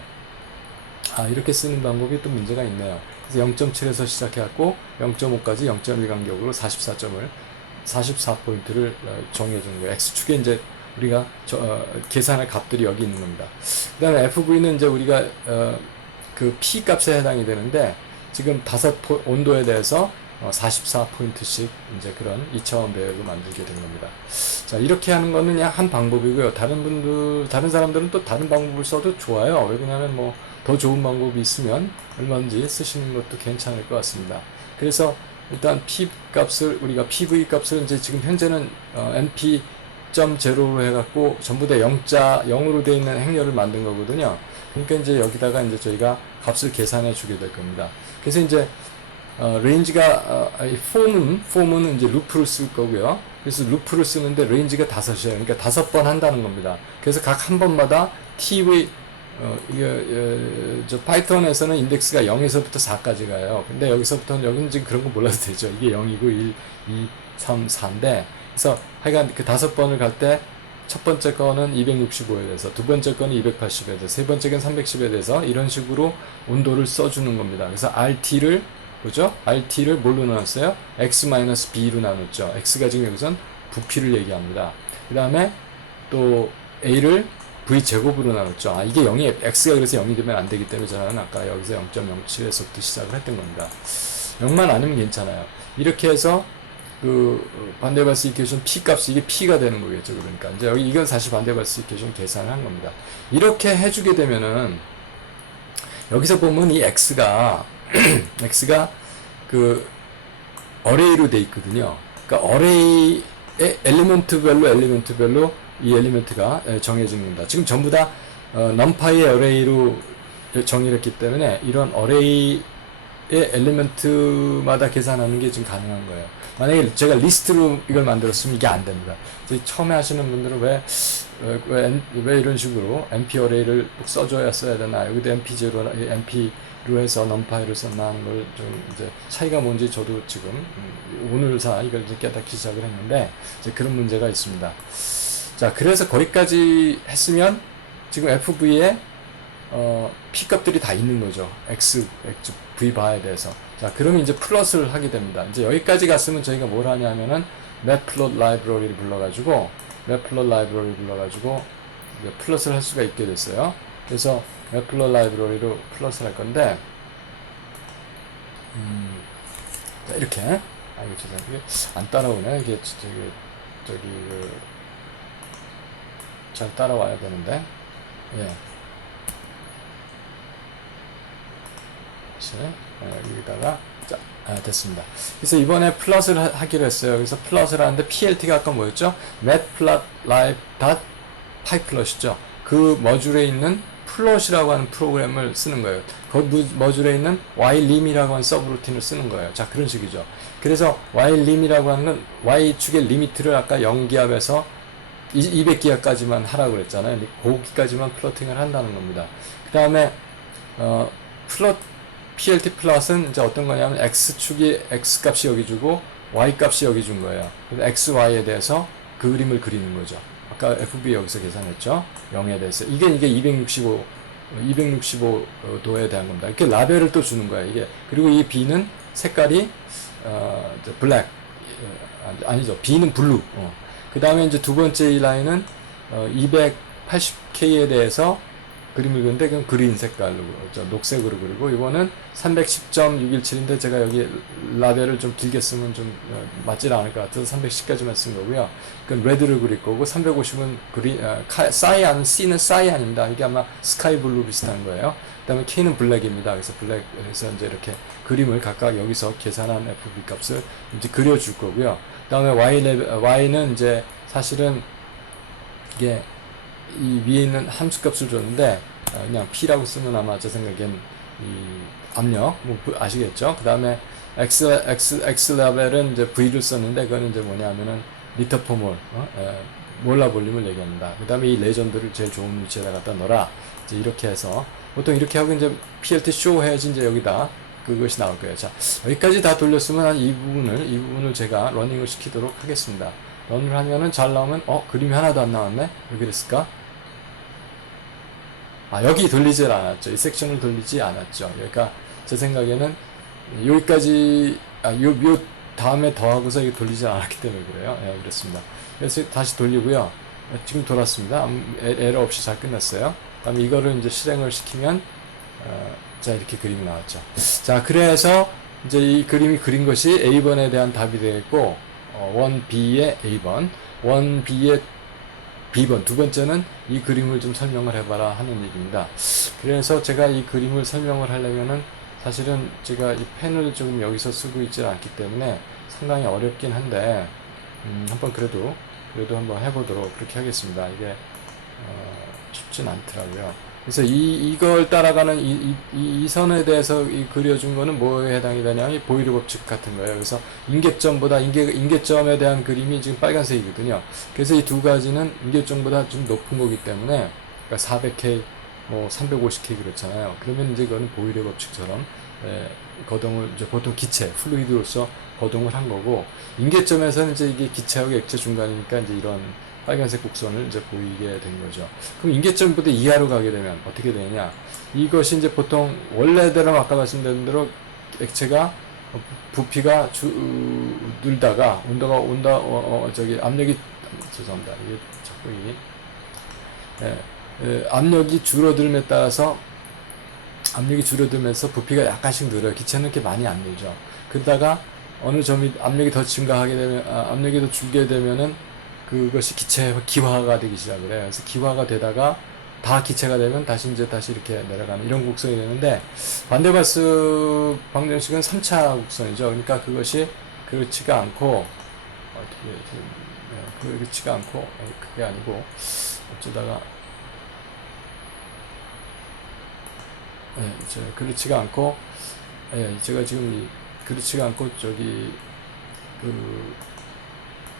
이렇게 쓰는 방법이 또 문제가 있네요. 그래서 0.7에서 시작해갖고 0.5까지 0.1 간격으로 44포인트를 정해주는 거예요. X축에 이제 우리가 계산할 값들이 여기 있는 겁니다. 그 다음에 FV는 이제 우리가 그 P 값에 해당이 되는데 지금 5 온도에 대해서 44포인트씩 이제 그런 2차원 배열로 만들게 된 겁니다. 자, 이렇게 하는 거는 그냥 한 방법이고요. 다른 사람들은 또 다른 방법을 써도 좋아요. 왜 그러냐면 뭐 더 좋은 방법이 있으면 얼마든지 쓰시는 것도 괜찮을 것 같습니다. 그래서 일단 P 값을 우리가 PV 값을 이제 지금 현재는 np.0로 해갖고 전부 다 0으로 되어 있는 행렬을 만든 거거든요. 그러니까 이제 여기다가 이제 저희가 값을 계산해 주게 될 겁니다. 그래서 이제 레인지가 폼은 이제 루프를 쓸 거고요. 그래서 루프를 쓰는데 레인지가 5이에요. 그러니까 5번 한다는 겁니다. 그래서 각 한 번마다 tv 저 파이썬에서는 인덱스가 0에서부터 4까지 가요. 근데 여기서부터는 여기는 지금 그런 거 몰라도 되죠. 이게 0이고 1, 2, 3, 4인데 그래서 하여간 그 5번을 갈 때 첫 번째 거는 265에 대해서, 두 번째 거는 280에 대해서, 세 번째 거는 310에 대해서 이런 식으로 온도를 써주는 겁니다. 그래서 RT를 그죠? RT를 뭘로 나눴어요? X-B로 나눴죠. X가 지금 여기선 부피를 얘기합니다. 그 다음에 또 A를 V제곱으로 나눴죠. 이게 0이, X가 그래서 0이 되면 안 되기 때문에 저는 아까 여기서 0.07에서부터 시작을 했던 겁니다. 0만 아니면 괜찮아요. 이렇게 해서 반대발스 이퀘이션 P 값이 이게 P가 되는 거겠죠. 그러니까 이제 여기 이건 사실 반대발스 이퀘이션 계산을 한 겁니다. 이렇게 해주게 되면은 여기서 보면 이 X가 어레이로 돼 있거든요. 그러니까 어레이의 엘리먼트별로 이 엘리먼트가 정해진 겁니다. 지금 전부 다 numPy의 어레이로 정의를 했기 때문에 이런 어레이의 엘리먼트마다 계산하는 게 지금 가능한 거예요. 만약에 제가 리스트로 이걸 만들었으면 이게 안 됩니다. 처음에 하시는 분들은 왜 이런 식으로 np 어레이를 꼭 써야 되나, 여기도 np로 해서 numpy로 썼나 하는 걸 좀 이제 차이가 뭔지 저도 지금 오늘사 이걸 이제 깨닫기 시작을 했는데 이제 그런 문제가 있습니다. 자, 그래서 거기까지 했으면 지금 FV에 P 값들이 다 있는 거죠. V 바에 대해서. 자, 그러면 이제 플러스를 하게 됩니다. 이제 여기까지 갔으면 저희가 뭘 하냐면은 matplot library를 불러가지고 이제 플러스를 할 수가 있게 됐어요. 그래서 matplot library로 플러스를 할 건데, 자, 이렇게. 이거 죄송해요. 안 따라오네. 이게 잘 따라와야 되는데, 예. 여기다가 자, 됐습니다. 그래서 이번에 플러스를 하기로 했어요. 그래서 플러스를 하는데 PLT가 아까 뭐였죠? matplotlib.pyplot이죠. 그 머줄에 있는 플롯이라고 하는 프로그램을 쓰는 거예요. 그 머줄에 있는 ylim이라고 하는 서브루틴을 쓰는 거예요. 자, 그런 식이죠. 그래서 ylim이라고 하는 y축의 리미트를 아까 0기압에서 200기압까지만 하라고 그랬잖아요. 거기까지만 플로팅을 한다는 겁니다. 그 다음에 PLT 플롯은 이제 어떤 거냐면 X축이 X 값이 여기 주고 Y 값이 여기 준 거예요. 그래서 X, Y에 대해서 그 그림을 그리는 거죠. 아까 FB 여기서 계산했죠. 0에 대해서. 이게 265도에 대한 겁니다. 이렇게 라벨을 또 주는 거예요. 이게. 그리고 이 B는 색깔이 이제 블랙, 아니죠. B는 블루. 그 다음에 이제 두 번째 이 라인은 280K에 대해서 그림을 그리는데 그건 그린 색깔로, 녹색으로 그리고 이거는 310.617인데 제가 여기 라벨을 좀 길게 쓰면 좀 맞질 않을 것 같아서 310까지만 쓴 거고요. 그건 레드를 그릴 거고 350은 그린, 사이안, C는 사이안입니다. 이게 아마 스카이 블루 비슷한 거예요. 그 다음에 K는 블랙입니다. 그래서 블랙에서 이제 이렇게 그림을 각각 여기서 계산한 FB 값을 이제 그려줄 거고요. 그 다음에 Y는 이제 사실은 이게 이 위에 있는 함수 값을 줬는데 그냥 P라고 쓰면 아마 제 생각엔 이 압력 뭐 아시겠죠? 그 다음에 X 레벨은 이제 V를 썼는데 그거는 이제 뭐냐면은 리터 퍼 몰, 몰라 볼륨을 얘기합니다. 그 다음에 이 레전드를 제일 좋은 위치에다 갖다 넣어라. 이제 이렇게 해서 보통 이렇게 하고 이제 PLT 쇼 해야지 이제 여기다 그것이 나올 거예요. 자, 여기까지 다 돌렸으면 한 이 부분을 제가 러닝을 시키도록 하겠습니다. 런을 하면은 잘 나오면 그림이 하나도 안 나왔네? 왜 그랬을까? 여기 돌리질 않았죠. 이 섹션을 돌리지 않았죠. 그러니까 제 생각에는 여기까지 요 다음에 더하고서 이게 돌리지 않았기 때문에 그래요. 그렇습니다. 그래서 다시 돌리고요. 지금 돌았습니다. 에러 없이 잘 끝났어요. 그다음에 이거를 이제 실행을 시키면 자, 이렇게 그림이 나왔죠. 자, 그래서 이제 이 그림이 그린 것이 A번에 대한 답이 되겠고 1B의 A번, 1B의 B번, 두 번째는 이 그림을 좀 설명을 해봐라 하는 얘기입니다. 그래서 제가 이 그림을 설명을 하려면은 사실은 제가 이 펜을 조금 여기서 쓰고 있지 않기 때문에 상당히 어렵긴 한데 한번 그래도 한번 해보도록 그렇게 하겠습니다. 이게 쉽진 않더라고요. 그래서 이걸 따라가는 이 선에 대해서 그려준 거는 뭐에 해당이 되냐면 보이르 법칙 같은 거예요. 그래서 인계점보다 인계점에 대한 그림이 지금 빨간색이거든요. 그래서 이 두 가지는 인계점보다 좀 높은 거기 때문에 그러니까 400K, 뭐 350K 그렇잖아요. 그러면 이제 그거는 보이르 법칙처럼 거동을 이제 보통 기체, 플루이드로서 거동을 한 거고 인계점에서는 이제 이게 기체하고 액체 중간이니까 이제 이런 빨간색 곡선을 이제 보이게 된 거죠. 그럼 인계점보다 이하로 가게 되면 어떻게 되느냐? 이것이 이제 보통 원래대로 아까 말씀드린 대로 액체가 부피가 늘다가 압력이 죄송합니다. 이게 자꾸 압력이 줄어들음에 따라서 압력이 줄어들면서 부피가 약간씩 늘어요. 기체는 이렇게 많이 안 늘죠. 그러다가 어느 점이 압력이 더 증가하게 되면 압력이 더 줄게 되면은 그것이 기화가 되기 시작을 해요. 그래서 기화가 되다가 다 기체가 되면 다시 이렇게 내려가는 이런 곡선이 되는데 반대발스 방정식은 3차 곡선이죠. 그러니까 그것이 그렇지가 않고 그렇지가 않고 그게 아니고 어쩌다가 그렇지가 않고 제가 지금 그렇지가 않고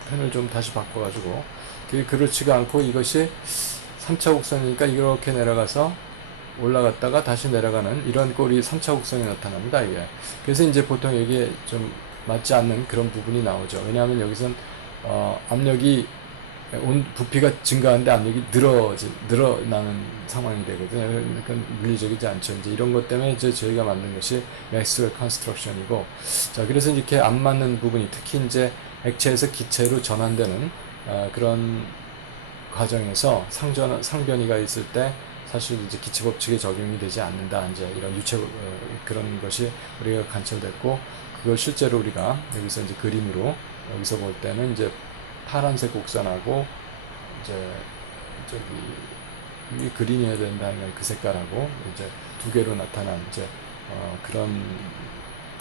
펜을 좀 다시 바꿔가지고 그렇지가 않고 이것이 3차 곡선이니까 이렇게 내려가서 올라갔다가 다시 내려가는 이런 꼴이 3차 곡선이 나타납니다. 이게 그래서 이제 보통 여기에 좀 맞지 않는 그런 부분이 나오죠. 왜냐하면 여기선 압력이 부피가 증가하는데 압력이 늘어나는 상황이 되거든요. 그러니까 물리적이지 않죠. 이제 이런 것 때문에 이제 저희가 만든 것이 맥스웰 컨스트럭션이고, 자, 그래서 이렇게 안 맞는 부분이 특히 이제 액체에서 기체로 전환되는 그런 과정에서 상변이가 있을 때 사실 이제 기체 법칙에 적용이 되지 않는다. 이제 이런 그런 것이 우리가 관찰됐고, 그걸 실제로 우리가 여기서 이제 그림으로 여기서 볼 때는 이제 파란색 곡선하고 이제 이게 그린이어야 된다면 그 색깔하고 이제 두 개로 나타난 이제 그런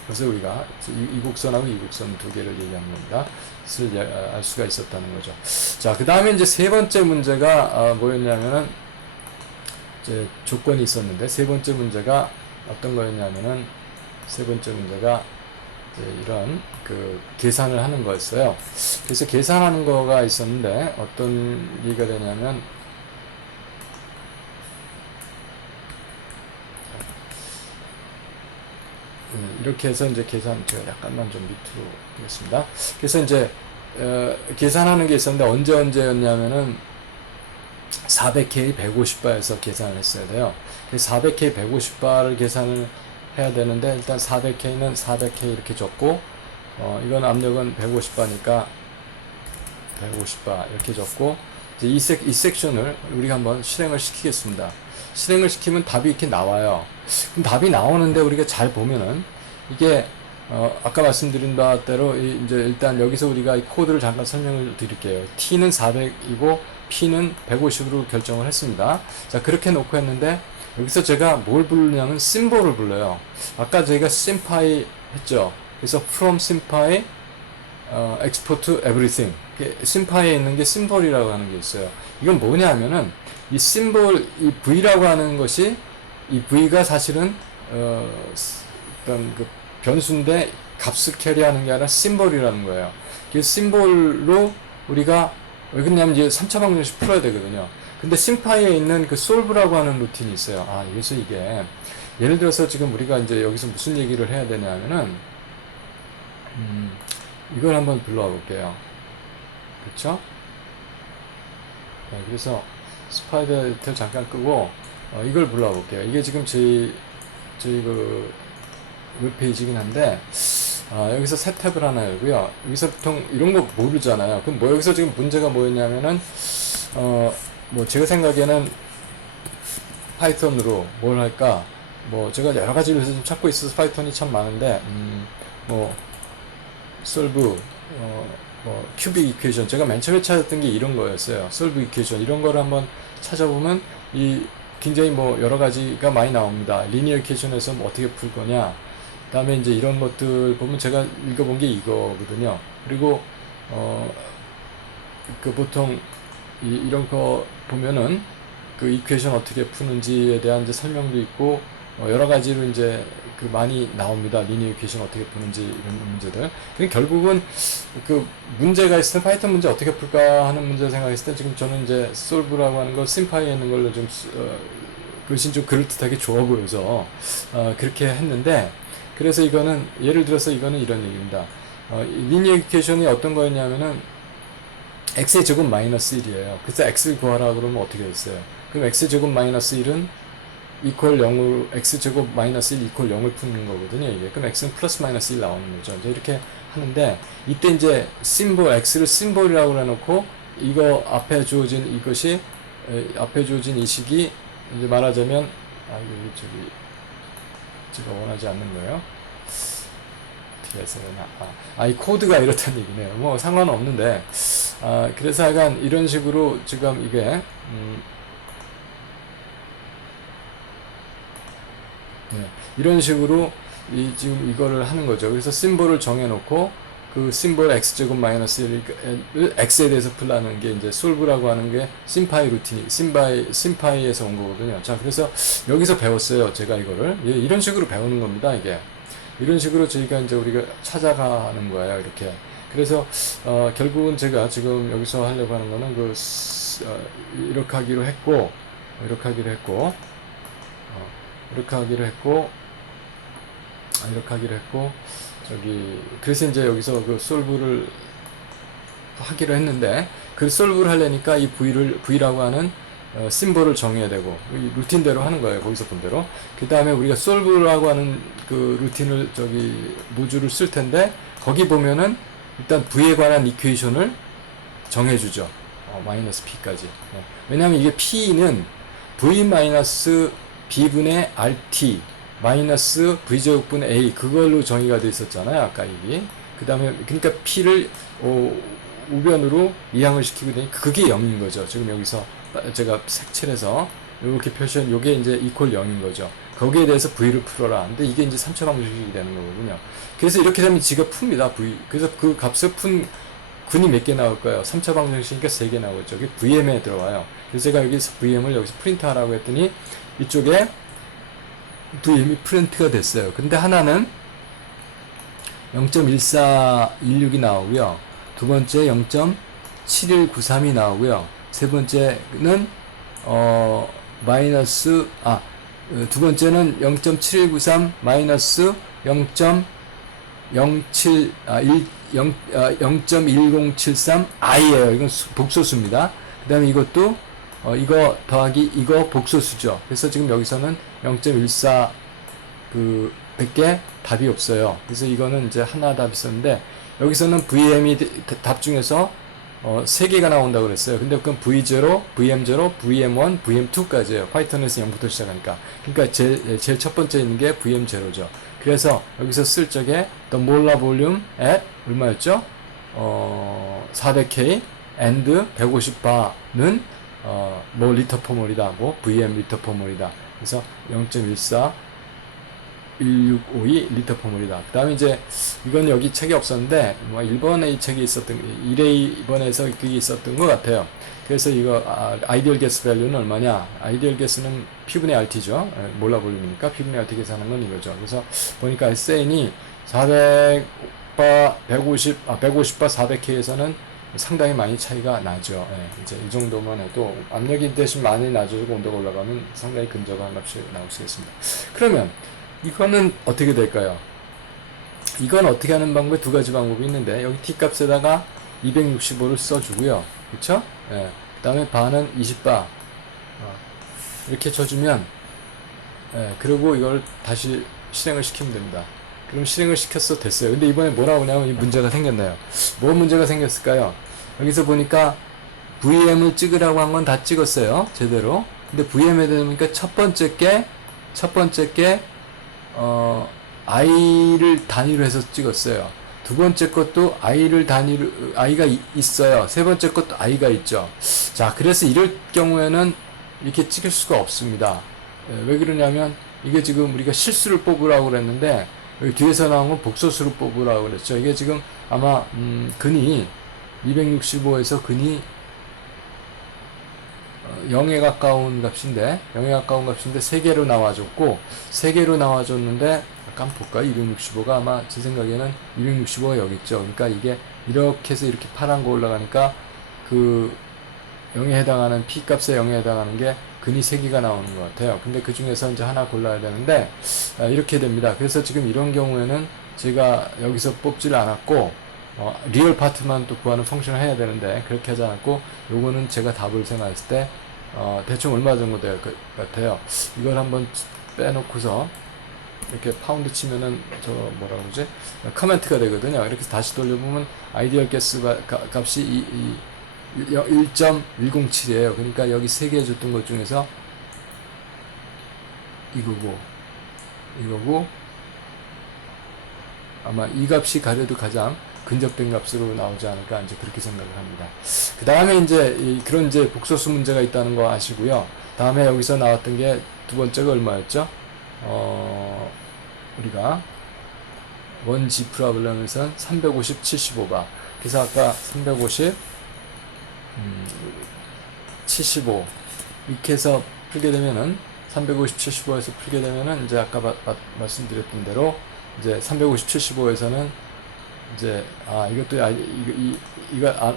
것을 우리가 이 곡선하고 이 곡선 두 개를 얘기하는 겁니다. 그것을 알 수가 있었다는 거죠. 자, 그 다음에 이제 세 번째 문제가 뭐였냐면은 이제 조건이 있었는데 세 번째 문제가 어떤 거였냐면은 세 번째 문제가 이런 계산을 하는 거였어요. 그래서 계산하는 거가 있었는데 어떤 얘기가 되냐면 이렇게 해서 이제 제가 약간만 좀 밑으로 하겠습니다. 그래서 이제 계산하는 게 있었는데 언제였냐면은 400K 150바에서 계산을 했어야 돼요. 400K 150바를 계산을 해야 되는데 일단 400K는 400K 이렇게 적고 이건 압력은 150바니까 150바 이렇게 적고, 이제 이 섹션을 우리가 한번 실행을 시키겠습니다. 실행을 시키면 답이 이렇게 나와요. 그럼 답이 나오는데 우리가 잘 보면은 이게 아까 말씀드린 바대로 이제 일단 여기서 우리가 이 코드를 잠깐 설명을 드릴게요. T는 400이고 P는 150으로 결정을 했습니다. 자, 그렇게 놓고 했는데 여기서 제가 뭘 부르냐면 심볼을 불러요. 아까 저희가 simpy 했죠. 그래서 from simpy export to everything. simpy에 있는 게 심볼이라고 하는 게 있어요. 이건 뭐냐 하면은 이 심볼, 이 V라고 하는 것이, 이 V가 사실은 어떤 그 변수인데 값을 캐리하는 게 아니라 심볼이라는 거예요. 그 심볼로 우리가 왜 그러냐면 이제 3차 방정식 풀어야 되거든요. 근데 심파이에 있는 그 solve라고 하는 루틴이 있어요. 그래서 이게 예를 들어서 지금 우리가 이제 여기서 무슨 얘기를 해야 되냐면은 이걸 한번 불러와 볼게요. 그렇죠? 네, 그래서 스파이더를 잠깐 끄고 이걸 불러와 볼게요. 이게 지금 저희 그 웹페이지긴 한데 여기서 새 탭을 하나 열고요. 여기서 보통 이런 거 모르잖아요. 그럼 뭐 여기서 지금 문제가 뭐였냐면은 뭐 제가 생각에는 파이썬으로 뭘 할까? 뭐 제가 여러 가지를 지금 찾고 있어서 파이썬이 참 많은데 뭐 solve 뭐 cubic equation, 제가 맨 처음에 찾았던 게 이런 거였어요. solve equation 이런 거를 한번 찾아보면 이 굉장히 뭐 여러 가지가 많이 나옵니다. linear equation에서 뭐 어떻게 풀 거냐. 그 다음에 이제 이런 것들 보면 제가 읽어본 게 이거거든요. 그리고 그 보통 이런 거 보면은 그 이퀘이션 어떻게 푸는지에 대한 이제 설명도 있고 여러 가지로 이제 그 많이 나옵니다. 리니어 이퀘이션 어떻게 푸는지 이런 문제들. 근데 결국은 그 문제가 있을 때 파이썬 문제 어떻게 풀까 하는 문제 생각했을 때 지금 저는 이제 solve라고 하는 걸 심파이에 있는 걸로 좀 글씨 좀 그럴듯하게 좋아 보여서 그렇게 했는데, 그래서 이거는 예를 들어서 이거는 이런 얘기입니다. 리니어 이퀘이션이 어떤 거였냐면은 x의 제곱 마이너스 1이에요. 그래서 x를 구하라 그러면 어떻게 했어요? 그럼 x제곱 마이너스 1은 이퀄 0으로 x제곱 마이너스 1 이퀄 0을 푸는 거거든요. 이게 그럼 x는 플러스 마이너스 1 나오는 거죠. 이제 이렇게 하는데 이때 이제 심볼 x를 심볼이라고 해놓고 이거 앞에 주어진 이것이 앞에 주어진 이 식이 이제 말하자면 여기 저기 제가 원하지 않는 거예요. 어떻게 해서 되나? 이 코드가 이렇다는 얘기네요. 뭐 상관은 없는데 그래서 약간 이런 식으로 지금 이게 네, 이런 식으로 지금 이거를 하는 거죠. 그래서 심볼을 정해놓고 그 심볼 x제곱 마이너스 1을 x에 대해서 풀라는 게 이제 solve라고 하는 게 심파이 루틴이 심파이에서 온 거거든요. 자, 그래서 여기서 배웠어요. 제가 이거를 이런 식으로 배우는 겁니다. 이게 이런 식으로 저희가 이제 우리가 찾아가는 거예요. 이렇게. 그래서 결국은 제가 지금 여기서 하려고 하는 거는 이렇게 하기로 했고 이렇게 하기로 했고 이렇게 하기로 했고 이렇게 하기로 했고 저기 그래서 이제 여기서 그 solve를 하기로 했는데 그 solve를 하려니까 이 V라고 하는 심볼을 정해야 되고 이 루틴대로 하는 거예요. 거기서 본 대로. 그 다음에 우리가 solve라고 하는 그 루틴을 저기 모듈을 쓸 텐데 거기 보면은 일단 V에 관한 이퀘이션을 정해주죠. 마이너스 P까지. 네. 왜냐하면 이게 P는 V 마이너스 B분의 RT 마이너스 V제곱분의 A 그걸로 정의가 되어 있었잖아요. 아까 이게. 그 다음에 그러니까 P를 우변으로 이항을 시키고 되니 그게 0인 거죠. 지금 여기서 제가 색칠해서 이렇게 표시한 요게 이제 이퀄 0인 거죠. 거기에 대해서 V를 풀어라. 근데 이게 이제 3차 방정식이 되는 거거든요. 그래서 이렇게 되면 지가 풉니다. V. 그래서 그 값을 푼 군이 몇 개 나올까요? 3차 방정식이니까 3개 나오죠. 이게 VM에 들어와요. 그래서 제가 여기서 VM을 여기서 프린트 하라고 했더니 이쪽에 VM이 프린트가 됐어요. 근데 하나는 0.1416이 나오고요. 두 번째 0.7193이 나오고요. 세 번째는 두 번째는 0.7193 마이너스 0.1073 i예요. 이건 복소수입니다. 그 다음에 이것도 이거 더하기 이거 복소수죠. 그래서 지금 여기서는 0.14 밖에 답이 없어요. 그래서 이거는 이제 하나 답이 있었는데 여기서는 VM이 답 중에서 3개가 나온다고 그랬어요. 근데 그건 V0, VM0, VM1, VM2까지예요. 파이썬에서 0부터 시작하니까. 그러니까 제일 첫 번째 있는 게 VM0죠. 그래서 여기서 쓸 적에 the molar volume at 얼마였죠? 400K and 150바는 뭐 리터 퍼 몰이다. 뭐 VM 리터 퍼 몰이다. 그래서 0.14 1652 리터 퍼 몰이다. 그 다음에 이제 이건 여기 책이 없었는데 뭐 1번에 이 책이 있었던 1회 2번에서 그게 있었던 것 같아요. 그래서 이거 아이디얼 게스 밸류는 얼마냐? 아이디얼 게스는 P분의 RT죠. 몰라 볼륨이니까 P분의 RT 계산하는 건 이거죠. 그래서 보니까 SN이 400바 150바 400K에서는 상당히 많이 차이가 나죠. 예, 이제 이 정도만 해도 압력이 대신 많이 낮아지고 온도가 올라가면 상당히 근접한 값이 나올 수 있습니다. 그러면 이거는 어떻게 될까요? 이건 어떻게 하는 방법에 두 가지 방법이 있는데 여기 T값에다가 265를 써주고요. 그쵸? 예, 그 다음에 바는 20바 이렇게 쳐주면 그리고 이걸 다시 실행을 시키면 됩니다. 그럼 실행을 시켰어 됐어요. 근데 이번에 뭐라고 하냐면 이 문제가 생겼나요? 뭐 문제가 생겼을까요? 여기서 보니까 VM을 찍으라고 한 건 다 찍었어요. 제대로. 근데 VM에 대해서 첫 번째 게 i를 단위로 해서 찍었어요. 두 번째 것도 i가 있어요. 세 번째 것도 i가 있죠. 자, 그래서 이럴 경우에는 이렇게 찍을 수가 없습니다. 왜 그러냐면 이게 지금 우리가 실수를 뽑으라고 그랬는데 여기 뒤에서 나온 건 복소수로 뽑으라고 그랬죠. 이게 지금 아마 근이 265에서 근이 0에 가까운 값인데 3개로 나와줬고 3개로 나와줬는데 잠깐 볼까요? 265가 아마 제 생각에는 265가 여기 있죠. 그러니까 이게 이렇게 해서 이렇게 파란 거 올라가니까 그 0에 해당하는 P값에 0에 해당하는 게 근이 3개가 나오는 것 같아요. 근데 그 중에서 이제 하나 골라야 되는데 이렇게 됩니다. 그래서 지금 이런 경우에는 제가 여기서 뽑지를 않았고 리얼 파트만 또 구하는 펑션을 해야 되는데 그렇게 하지 않았고 요거는 제가 답을 생각했을 때 대충 얼마 정도 될 것 같아요. 이걸 한번 빼놓고서 이렇게 파운드 치면은 저 뭐라고 그러지? 커멘트가 되거든요. 이렇게 다시 돌려보면 아이디얼 게스 값이 1.107이에요. 그러니까 여기 3개 줬던 것 중에서 이거고 아마 이 값이 가려도 가장 근접된 값으로 나오지 않을까 이제 그렇게 생각을 합니다. 그 다음에 이제 그런 이제 복소수 문제가 있다는 거 아시고요. 다음에 여기서 나왔던 게 두 번째가 얼마였죠? 우리가 원지 프로블럼에서는 350, 75바. 그래서 아까 350, 75 이렇게 해서 풀게 되면은 350, 75에서 풀게 되면은 이제 아까 말씀드렸던 대로 이제 350, 75에서는 이제 이것도 이거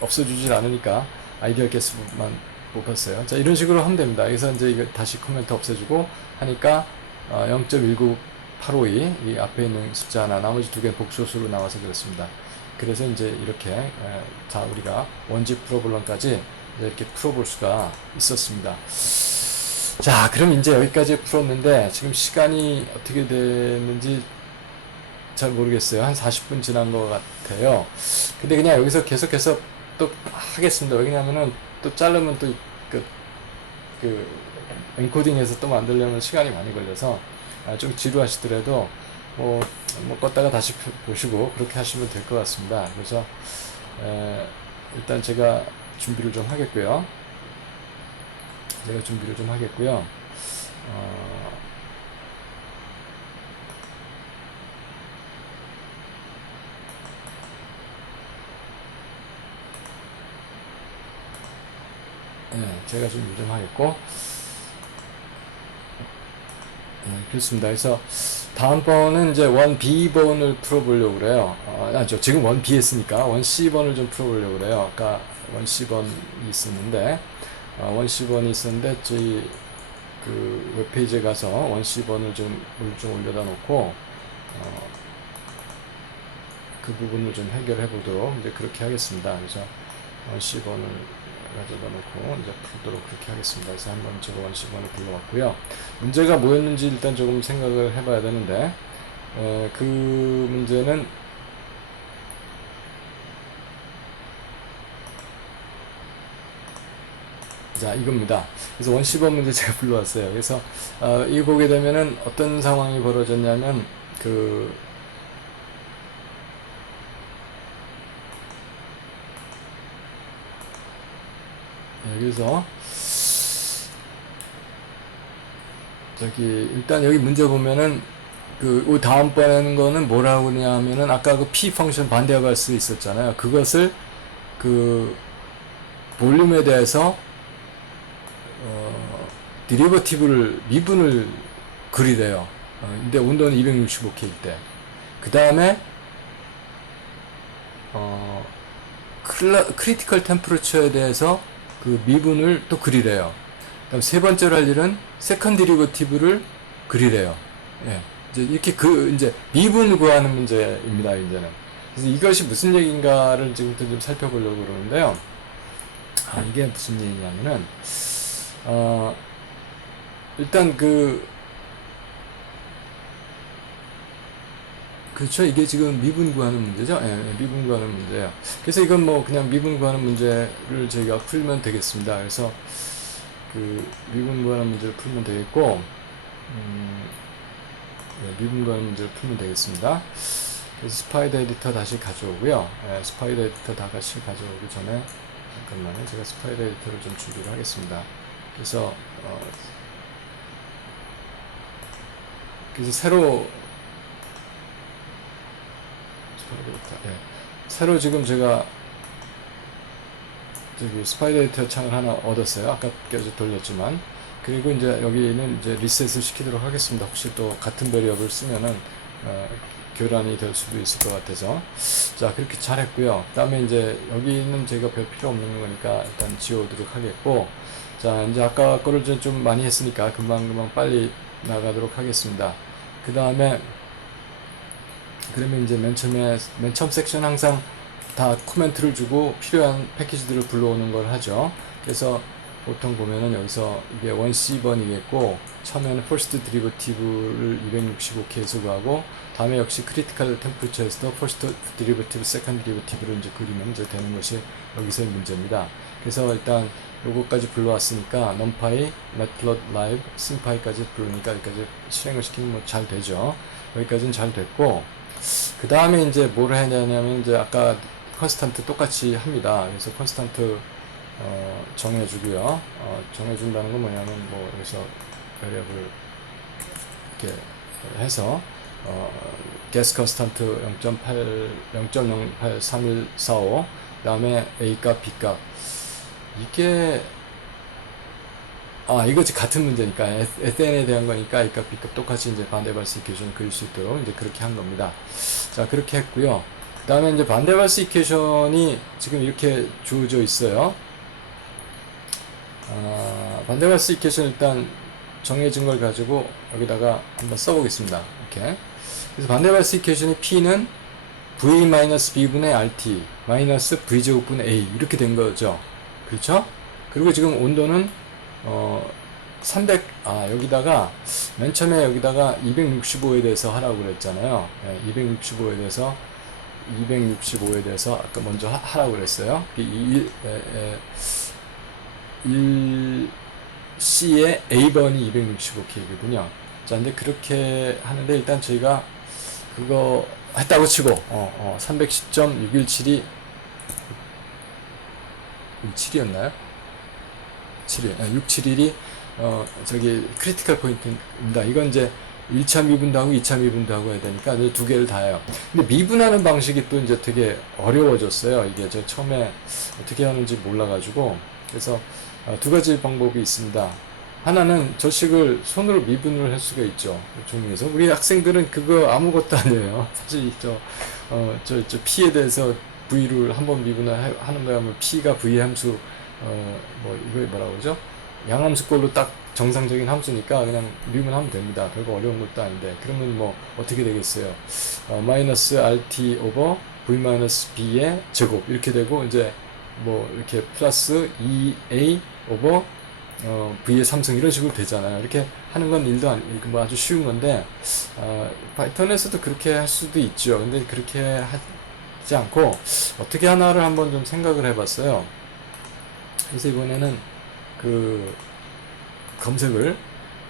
없어주질 않으니까 아이디얼 게스만 뽑았어요. 자, 이런 식으로 하면 됩니다. 여기서 이제 이거 다시 코멘트 없애주고 하니까 0.19852 이 앞에 있는 숫자 하나 나머지 두 개 복소수로 나와서 그렇습니다. 그래서 이제 이렇게 다 우리가 원지 프로블럼까지 이렇게 풀어볼 수가 있었습니다. 자, 그럼 이제 여기까지 풀었는데 지금 시간이 어떻게 됐는지 잘 모르겠어요. 한 40분 지난 것 같아요. 근데 그냥 여기서 계속해서 또 하겠습니다. 왜냐면은 또 자르면 또 그 엔코딩해서 또 만들려면 시간이 많이 걸려서 좀 지루하시더라도 뭐 껐다가 다시 보시고 그렇게 하시면 될 것 같습니다. 그래서 일단 제가 준비를 좀 하겠고요. 제가 준비 좀 하겠고 그렇습니다. 그래서 다음번은 이제 1B번을 풀어보려고 그래요. 지금 1B 했으니까 1C번을 좀 풀어보려고 그래요. 아까 1C번이 있었는데, 저희 그 웹페이지에 가서 1C번을 좀 올려다 놓고, 그 부분을 좀 해결해 보도록 이제 그렇게 하겠습니다. 그래서 1C번을 가져다 놓고 이제 풀도록 그렇게 하겠습니다. 그래서 한번 제가 원시번을 불러왔고요. 문제가 뭐였는지 일단 조금 생각을 해봐야 되는데, 그 문제는 자, 이겁니다. 그래서 원시번 문제 제가 불러왔어요. 그래서 이거 보게 되면은 어떤 상황이 벌어졌냐면 여기서 일단 여기 문제 보면은 그 다음번에는 거는 뭐라고 하냐면은 아까 그 p 펑션 반대할 수 있었잖아요. 그것을 그 볼륨에 대해서 디리버티브를 미분을 그리래요. 근데 온도는 265K일 때. 그 다음에 크리티컬 템퍼러처에 대해서 그 미분을 또 그리래요. 그다음 세 번째로 할 일은 세컨 디리버티브를 그리래요. 예. 이제 이렇게 이제 미분 구하는 문제입니다, 이제는. 그래서 이것이 무슨 얘기인가를 지금부터 좀 살펴보려고 그러는데요. 이게 무슨 얘기냐면은, 일단 그렇죠. 이게 지금 미분 구하는 문제죠. 예, 미분 구하는 문제예요. 그래서 이건 뭐 그냥 미분 구하는 문제를 저희가 풀면 되겠습니다. 그래서 미분 구하는 문제를 풀면 되겠고, 미분 구하는 문제를 풀면 되겠습니다. 그래서 스파이더 에디터 다시 가져오고요. 스파이더 에디터 다 같이 가져오기 전에 잠깐만요. 제가 스파이더 에디터를 좀 준비를 하겠습니다. 그래서 새로 지금 제가 스파이더 에디터 창을 하나 얻었어요. 아까 계속 돌렸지만. 그리고 이제 여기는 이제 리셋을 시키도록 하겠습니다. 혹시 또 같은 배리업을 쓰면은 교란이 될 수도 있을 것 같아서. 자, 그렇게 잘했고요. 그 다음에 이제 여기는 제가 별 필요 없는 거니까 일단 지워두도록 하겠고, 자, 이제 아까 거를 좀 많이 했으니까 금방 빨리 나가도록 하겠습니다. 그 다음에 그러면 이제 맨 처음 섹션 항상 다 코멘트를 주고 필요한 패키지들을 불러오는 걸 하죠. 그래서 보통 보면은 여기서 이게 1C번이겠고, 처음에는 first derivative를 265K에서 구하고, 다음에 역시 critical temperature에서도 first derivative, second derivative를 이제 그리면 이제 되는 것이 여기서의 문제입니다. 그래서 일단 요거까지 불러왔으니까 numpy, matplotlib, sympy까지 부르니까 여기까지 실행을 시키면 뭐 잘 되죠. 여기까지는 잘 됐고, 그 다음에 이제 뭘 해야 되냐면 이제 아까 컨스탄트 똑같이 합니다. 그래서 컨스탄트 정해주고요. 정해준다는 건 뭐냐면 뭐 여기서 variable 이렇게 해서 guess 컨스탄트 0.083145 그다음에 a 값, b 값 이게 이거 같은 문제니까 SN에 대한 거니까 a 값, b 값 똑같이 이제 반대발수 이퀘이션을 그릴 수 있도록 이제 그렇게 한 겁니다. 자, 그렇게 했고요. 그 다음에 이제 반대발수 이퀘이션이 지금 이렇게 주어져 있어요. 반대발수 이퀘이션 일단 정해진 걸 가지고 여기다가 한번 써보겠습니다. 이렇게. 그래서 반대발수 이퀘이션이 P는 V-B분의 RT 마이너스 V제곱분의 A 이렇게 된 거죠. 그렇죠? 그리고 지금 온도는 여기다가 맨 처음에 여기다가 265에 대해서 하라고 그랬잖아요. 265에 대해서 아까 먼저 하라고 그랬어요. 1C의 A번이 265K거든요. 자, 근데 그렇게 하는데 일단 저희가 그거 했다고 치고 310.617이 7이었나요? 671이 저기 크리티컬 포인트입니다. 이건 이제 1차 미분도 하고 2차 미분도 하고 해야 되니까 두 개를 다 해요. 근데 미분하는 방식이 또 이제 되게 어려워졌어요. 이게 저 처음에 어떻게 하는지 몰라가지고. 그래서 두 가지 방법이 있습니다. 하나는 저 식을 손으로 미분을 할 수가 있죠. 종이에서. 우리 학생들은 그거 아무것도 아니에요. 사실 저 P에 대해서 V를 한번 미분을 하는 거야. 뭐 P가 V 함수, 이거 뭐라고 그러죠? 양함수꼴로 딱 정상적인 함수니까 그냥 미분하면 됩니다. 별거 어려운 것도 아닌데. 그러면 뭐 어떻게 되겠어요? 마이너스 RT 오버 V 마이너스 B의 제곱 이렇게 되고 이제 뭐 이렇게 플러스 2a 오버 v의 3승 이런 식으로 되잖아요. 이렇게 하는 건 일도 뭐 아주 쉬운 건데 파이썬에서도 그렇게 할 수도 있죠. 근데 그렇게 하지 않고 어떻게 하나를 한번 좀 생각을 해봤어요. 그래서 이번에는 그 검색을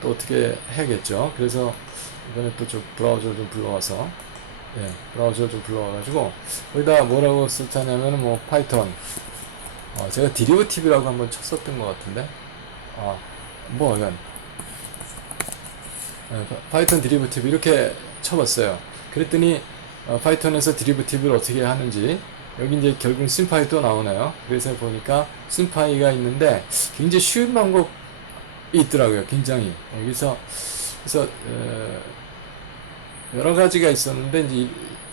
또 어떻게 해야겠죠. 그래서 이번에 또 좀 브라우저를 좀 불러와서 브라우저를 좀 불러와가지고 거기다 뭐라고 썼냐면은 뭐 파이썬 제가 디리버티브라고 한번 쳤었던 것 같은데 뭐 이건 파이썬 디리버티브 이렇게 쳐봤어요. 그랬더니 파이썬에서 디리버티브를 어떻게 하는지 여기 이제 결국 심파이 또 나오네요. 그래서 보니까 심파이가 있는데 굉장히 쉬운 방법이 있더라고요. 굉장히 그래서 여러 가지가 있었는데 이제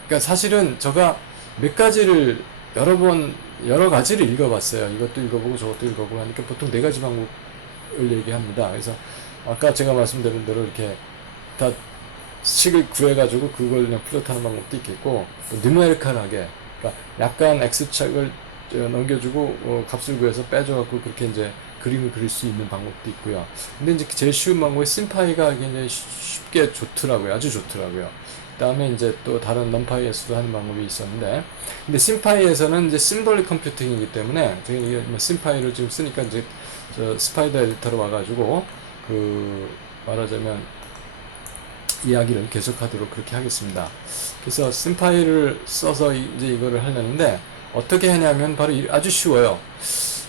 그러니까 사실은 제가 몇 가지를 여러 가지를 읽어봤어요. 이것도 읽어보고 저것도 읽어보고 하니까 보통 네 가지 방법을 얘기합니다. 그래서 아까 제가 말씀드린 대로 이렇게 다 식을 구해가지고 그걸 그냥 플롯하는 방법도 있겠고 또 뉴메리컬하게 그러니까 약간 X축을 넘겨주고 값을 구해서 빼줘갖고 그렇게 이제 그림을 그릴 수 있는 방법도 있고요. 근데 이제 제일 쉬운 방법이 심파이가 굉장히 쉽게 좋더라고요. 아주 좋더라고요. 그 다음에 이제 또 다른 넘파이에서도 하는 방법이 있었는데, 근데 심파이에서는 이제 심볼릭 컴퓨팅이기 때문에, 저희 이게 뭐 심파이를 지금 쓰니까 이제 저 스파이더 에디터로 와가지고, 말하자면, 이야기를 계속하도록 그렇게 하겠습니다. 그래서 심파이를 써서 이제 이거를 하려는데, 어떻게 하냐면 바로 아주 쉬워요.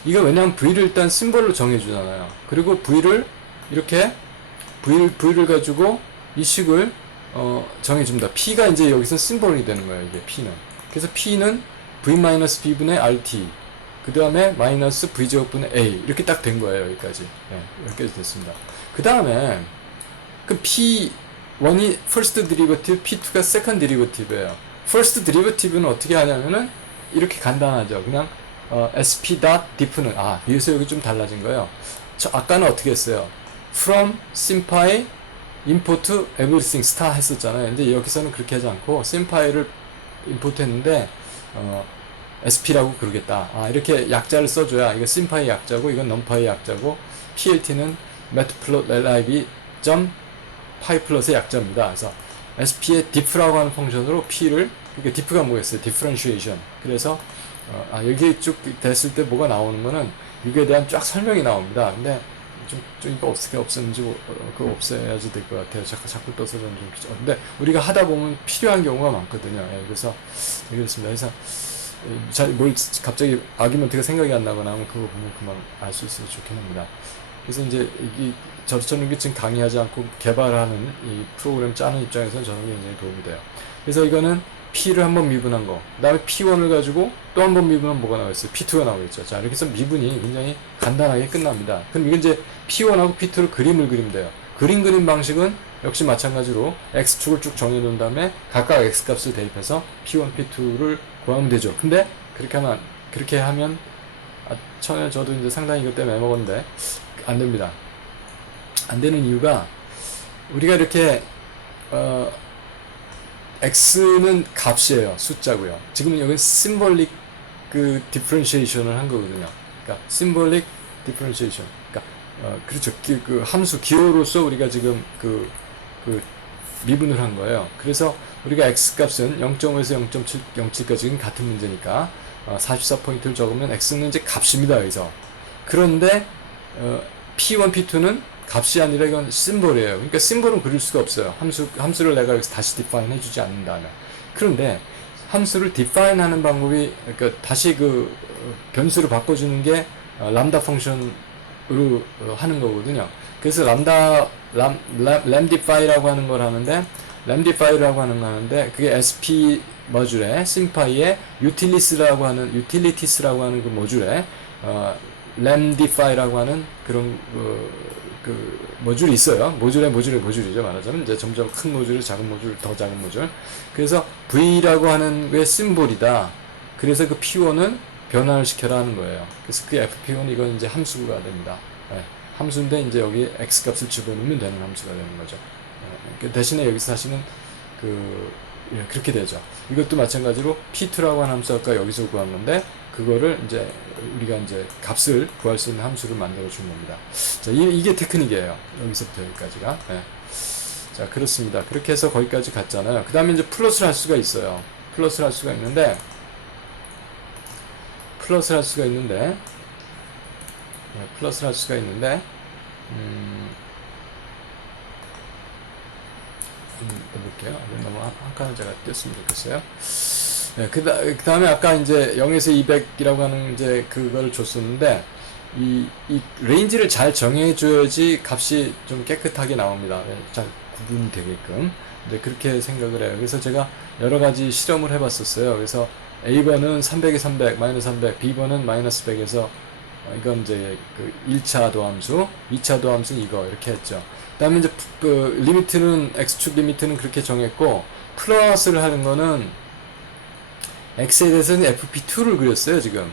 이거 왜냐면 V를 일단 심볼로 정해주잖아요. 그리고 V를 이렇게 V를 가지고 이 식을 정해줍니다. P가 이제 여기서 심볼이 되는 거예요. 이게 P는. 그래서 P는 V-B분의 RT 그 다음에 마이너스 V제곱분의 A 이렇게 딱 된 거예요. 여기까지. 여기까지 됐습니다. 그 다음에 그 P1이 first derivative, P2가 second derivative예요. first derivative는 어떻게 하냐면은 이렇게 간단하죠. 그냥 sp.diff는 여기서 여기 좀 달라진 거예요. 아까는 어떻게 했어요? from simpy import everything star 했었잖아요. 근데 여기서는 그렇게 하지 않고 simpy를 import 했는데 sp라고 그러겠다. 이렇게 약자를 써줘야 이거 simpy 약자고 이건 numpy 약자고 plt는 matplotlib py+의 약자입니다. 그래서 sp의 diff라고 하는 펑션으로 p를 그러니까 diff가 뭐겠어요? differentiation. 그래서 여기 쭉 됐을 때 뭐가 나오는 거는 이거에 대한 쫙 설명이 나옵니다. 근데 좀 이거 어떻게 없었는지 그거 없애야지 될 것 같아요. 자꾸 떠서 좀 근데 우리가 하다 보면 필요한 경우가 많거든요. 그래서 그렇습니다. 그래서 뭘 갑자기 아기먼트가 생각이 안 나거나 하면 그거 보면 그만 알 수 있어서 좋긴 합니다. 그래서 이제 저는 이게 지금 강의하지 않고 개발하는 이 프로그램 짜는 입장에서는 저는 굉장히 도움이 돼요. 그래서 이거는 P를 한번 미분한 거, 그 다음에 P1을 가지고 또 한 번 미분하면 뭐가 나오겠어요? P2가 나오겠죠. 자, 이렇게 해서 미분이 굉장히 간단하게 끝납니다. 그럼 이건 이제 P1하고 P2로 그림을 그리면 돼요. 그림 방식은 역시 마찬가지로 X축을 쭉 정해놓은 다음에 각각 X값을 대입해서 P1, P2를 구하면 되죠. 근데 그렇게 하면 처음에 저도 이제 상당히 이것 때문에 애먹었는데 안 됩니다. 안 되는 이유가 우리가 이렇게 x는 값이에요. 숫자고요. 지금 여기 심볼릭 디퍼런시에이션을 한 거거든요. 그러니까 심볼릭 디퍼런시에이션. 그러니까 그렇죠. 그 함수 기호로서 우리가 지금 미분을 한 거예요. 그래서 우리가 x 값은 0.5에서 0.7까지는 같은 문제니까 44포인트를 적으면 x는 이제 값입니다. 여기서. 그런데 P1, P2는 값이 아니라 이건 심볼이에요. 그러니까 심볼은 그릴 수가 없어요. 함수를 내가 여기서 다시 define 해주지 않는다면. 그런데 함수를 define 하는 방법이, 그러니까 다시 변수를 바꿔주는 게 람다 펑션으로 하는 거거든요. 그래서 lamdify라고 하는 걸 하는데, lamdify라고 하는 거 하는데, 그게 SP 모듈에, simpy에 utilities라고 하는 그 모듈에, lamdify라고 하는 그런 모듈이 있어요. 모듈이죠. 말하자면 이제 점점 큰 모듈, 작은 모듈, 더 작은 모듈. 그래서 V라고 하는 게 심볼이다. 그래서 그 P1은 변화를 시켜라 하는 거예요. 그래서 그 FP1 이건 이제 함수가 됩니다. 함수인데 이제 여기 X 값을 집어넣으면 되는 함수가 되는 거죠. 대신에 여기서 사실은 그렇게 되죠. 이것도 마찬가지로 P2라고 하는 함수 아까 여기서 구한 건데 그거를 이제 우리가 이제 값을 구할 수 있는 함수를 만들어 준 겁니다. 자, 이게 테크닉이에요. 여기서부터 여기까지가. 예. 자, 그렇습니다. 그렇게 해서 거기까지 갔잖아요. 그 다음에 이제 플러스를 할 수가 있어요. 플러스를 할 수가 있는데, 플러스를 할 수가 있는데, 해볼게요. 너무 한 칸을 제가 띄었으면 좋겠어요. 네, 그 다음에 아까 이제 0에서 200이라고 하는 이제 그걸 줬었는데, 이 레인지를 잘 정해줘야지 값이 좀 깨끗하게 나옵니다. 네, 잘 구분이 되게끔. 네, 그렇게 생각을 해요. 그래서 제가 여러 가지 실험을 해봤었어요. 그래서 A번은 300에 300, 마이너스 300, B번은 마이너스 100에서 이건 이제 그 1차 도함수, 2차 도함수는 이거 이렇게 했죠. 그 다음에 이제 그 리미트는 X축 리미트는 그렇게 정했고 플러스를 하는 거는 X에 대해서는 FP2를 그렸어요 지금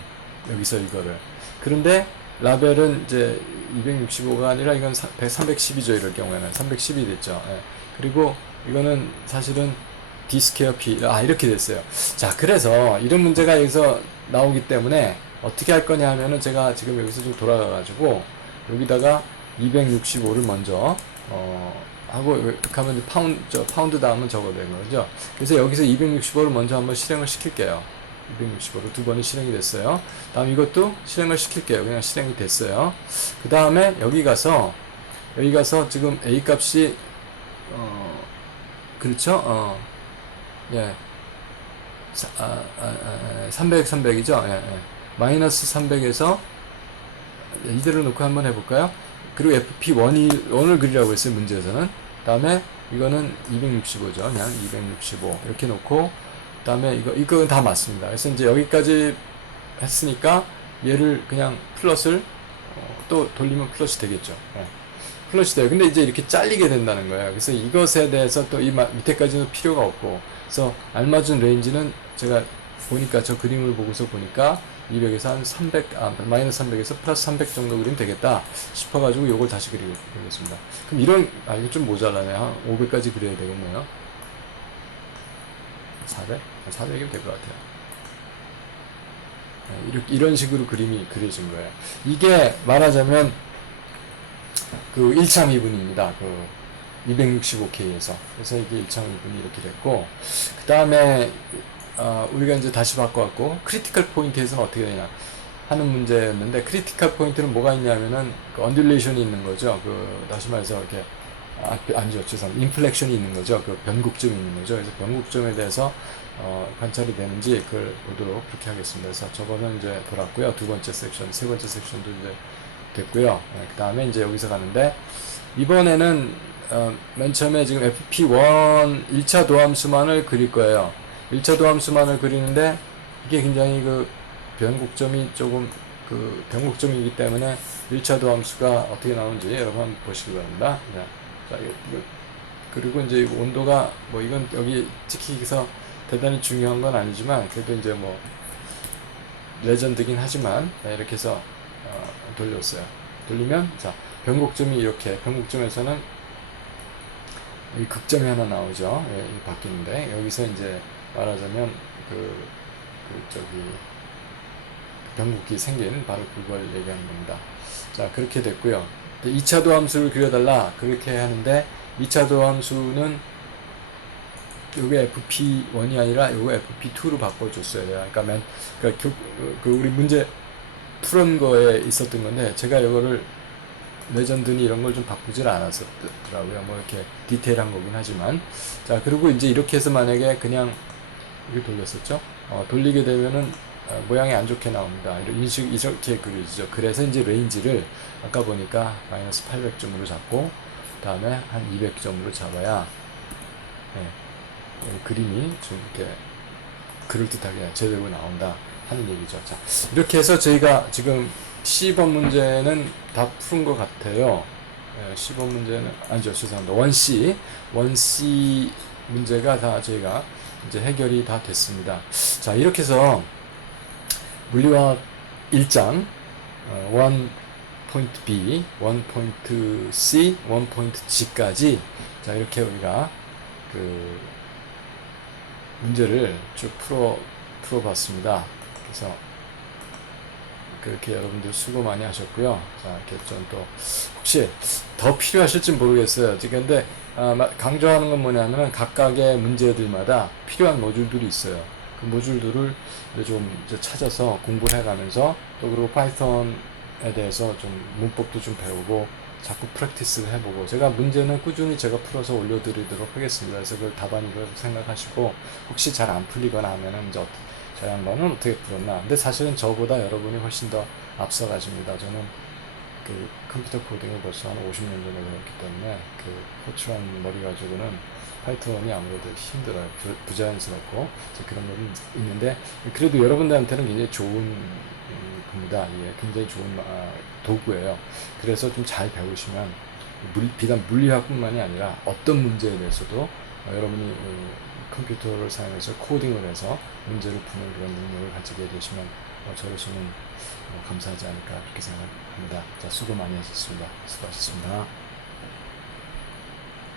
여기서 이거를. 그런데 라벨은 이제 265가 아니라 이건 310이죠. 이럴 경우에는 310이 됐죠. 예. 그리고 이거는 사실은 D 스퀘어 P 이렇게 됐어요. 자, 그래서 이런 문제가 여기서 나오기 때문에 어떻게 할 거냐 하면은 제가 지금 여기서 좀 돌아가 가지고 여기다가 265를 먼저 하고 이렇게 하면 파운드 다음은 적어도 되는 거죠. 그래서 여기서 265를 먼저 한번 실행을 시킬게요. 265로 두 번이 실행이 됐어요. 다음 이것도 실행을 시킬게요. 그냥 실행이 됐어요. 그 다음에 여기 가서 지금 A 값이 그렇죠? 예. 300이죠? 예, 예. 마이너스 300에서 이대로 놓고 한번 해볼까요? 그리고 FP1을 그리라고 했어요, 문제에서는. 다음에 이거는 265죠. 그냥 265. 이렇게 놓고, 다음에 이건 다 맞습니다. 그래서 이제 여기까지 했으니까 얘를 그냥 플러스를 또 돌리면 플러스 되겠죠. 예. 플러스 돼요. 근데 이제 이렇게 잘리게 된다는 거예요. 그래서 이것에 대해서 또 이 밑에까지는 필요가 없고, 그래서 알맞은 레인지는 제가 보니까 저 그림을 보고서 보니까 200에서 한 300, 마이너스 300에서 플러스 300 정도 그리면 되겠다 싶어가지고 요걸 다시 그리겠습니다. 그럼 이거 좀 모자라네. 한 500까지 그려야 되겠네요. 400? 400이면 될 것 같아요. 이런 식으로 그림이 그려진 거예요. 이게 말하자면 그 1차 미분입니다. 그 265K에서. 그래서 이게 1차 미분이 이렇게 됐고, 그 다음에 우리가 이제 다시 바꿔갖고 크리티컬 포인트에서는 어떻게 되냐 하는 문제였는데, 크리티컬 포인트는 뭐가 있냐면은 그 언듈레이션이 있는 거죠. 그 다시 말해서 이렇게 아니죠, 죄송합니다. 인플렉션이 있는 거죠. 그 변곡점이 있는 거죠. 그래서 변곡점에 대해서 관찰이 되는지 그걸 보도록 그렇게 하겠습니다. 그래서 저거는 이제 돌았고요. 두 번째 섹션, 세 번째 섹션도 이제 됐고요. 그 다음에 이제 여기서 가는데, 이번에는 맨 처음에 지금 FP1 1차 도함수만을 그릴 거예요. 1차 도함수만을 그리는데 이게 굉장히 그 변곡점이 조금 그 변곡점이기 때문에 1차 도함수가 어떻게 나오는지 여러분 한번 보시기 바랍니다. 자, 그리고 이제 온도가 뭐 이건 여기 찍히기서 대단히 중요한 건 아니지만 그래도 이제 뭐 레전드긴 하지만 이렇게 해서 돌렸어요. 돌리면 자, 변곡점이 이렇게, 변곡점에서는 이 극점이 하나 나오죠. 예, 바뀌는데 여기서 이제 말하자면 변곡이 생긴 바로 그걸 얘기하는 겁니다. 자, 그렇게 됐고요. 2차 도함수를 그려달라 그렇게 하는데 2차 도함수는 요게 FP1이 아니라 요거 FP2로 바꿔줬어요. 그러니까 우리 문제 푸른 거에 있었던 건데 제가 이거를 레전드니 이런 걸 좀 바꾸질 않았었더라고요. 뭐 이렇게 디테일한 거긴 하지만. 자, 그리고 이제 이렇게 해서 만약에 그냥 이렇게 돌렸었죠. 돌리게 되면은 모양이 안 좋게 나옵니다. 이렇게 그려지죠. 그래서 이제 레인지를 아까 보니까 마이너스 800점으로 잡고 다음에 한 200점으로 잡아야 그림이 좀 이렇게 그럴듯하게 제대로 나온다 하는 얘기죠. 자, 이렇게 해서 저희가 지금 C번 문제는 다 푸른 것 같아요. 10번 문제는 아니죠, 죄송합니다. 1C 문제가 다 저희가 이제 해결이 다 됐습니다. 자, 이렇게 해서 물리화학 1장 1.B, 1.C, 1.G까지 자, 이렇게 우리가 그 문제를 쭉 풀어봤습니다. 그래서 그렇게 여러분들 수고 많이 하셨고요. 자, 이렇게 좀 또 혹시 더 필요하실지 모르겠어요. 근데 강조하는 건 뭐냐면 각각의 문제들마다 필요한 모듈들이 있어요. 그 모듈들을 좀 이제 찾아서 공부해 가면서 또 그리고 파이썬에 대해서 좀 문법도 좀 배우고 자꾸 프랙티스를 해보고 제가 문제는 꾸준히 제가 풀어서 올려드리도록 하겠습니다. 그래서 그걸 답안으로 생각하시고 혹시 잘 안 풀리거나 하면은 이제 저 양반은 어떻게 풀었나. 근데 사실은 저보다 여러분이 훨씬 더 앞서 가십니다. 저는 그 컴퓨터 코딩을 벌써 한 50년 전에 배웠기 때문에 그 호출한 머리 가지고는 파이썬이 아무래도 힘들어요. 부자연스럽고 그런 부분이 있는데 그래도 여러분들한테는 굉장히 좋은 겁니다. 예, 굉장히 좋은 도구예요. 그래서 좀 잘 배우시면 비단 물리학뿐만이 아니라 어떤 문제에 대해서도 여러분이 컴퓨터를 사용해서 코딩을 해서 문제를 푸는 그런 능력을 가지게 되시면 저로서는 감사하지 않을까 그렇게 생각합니다. 자, 수고 많이 하셨습니다. 수고하셨습니다.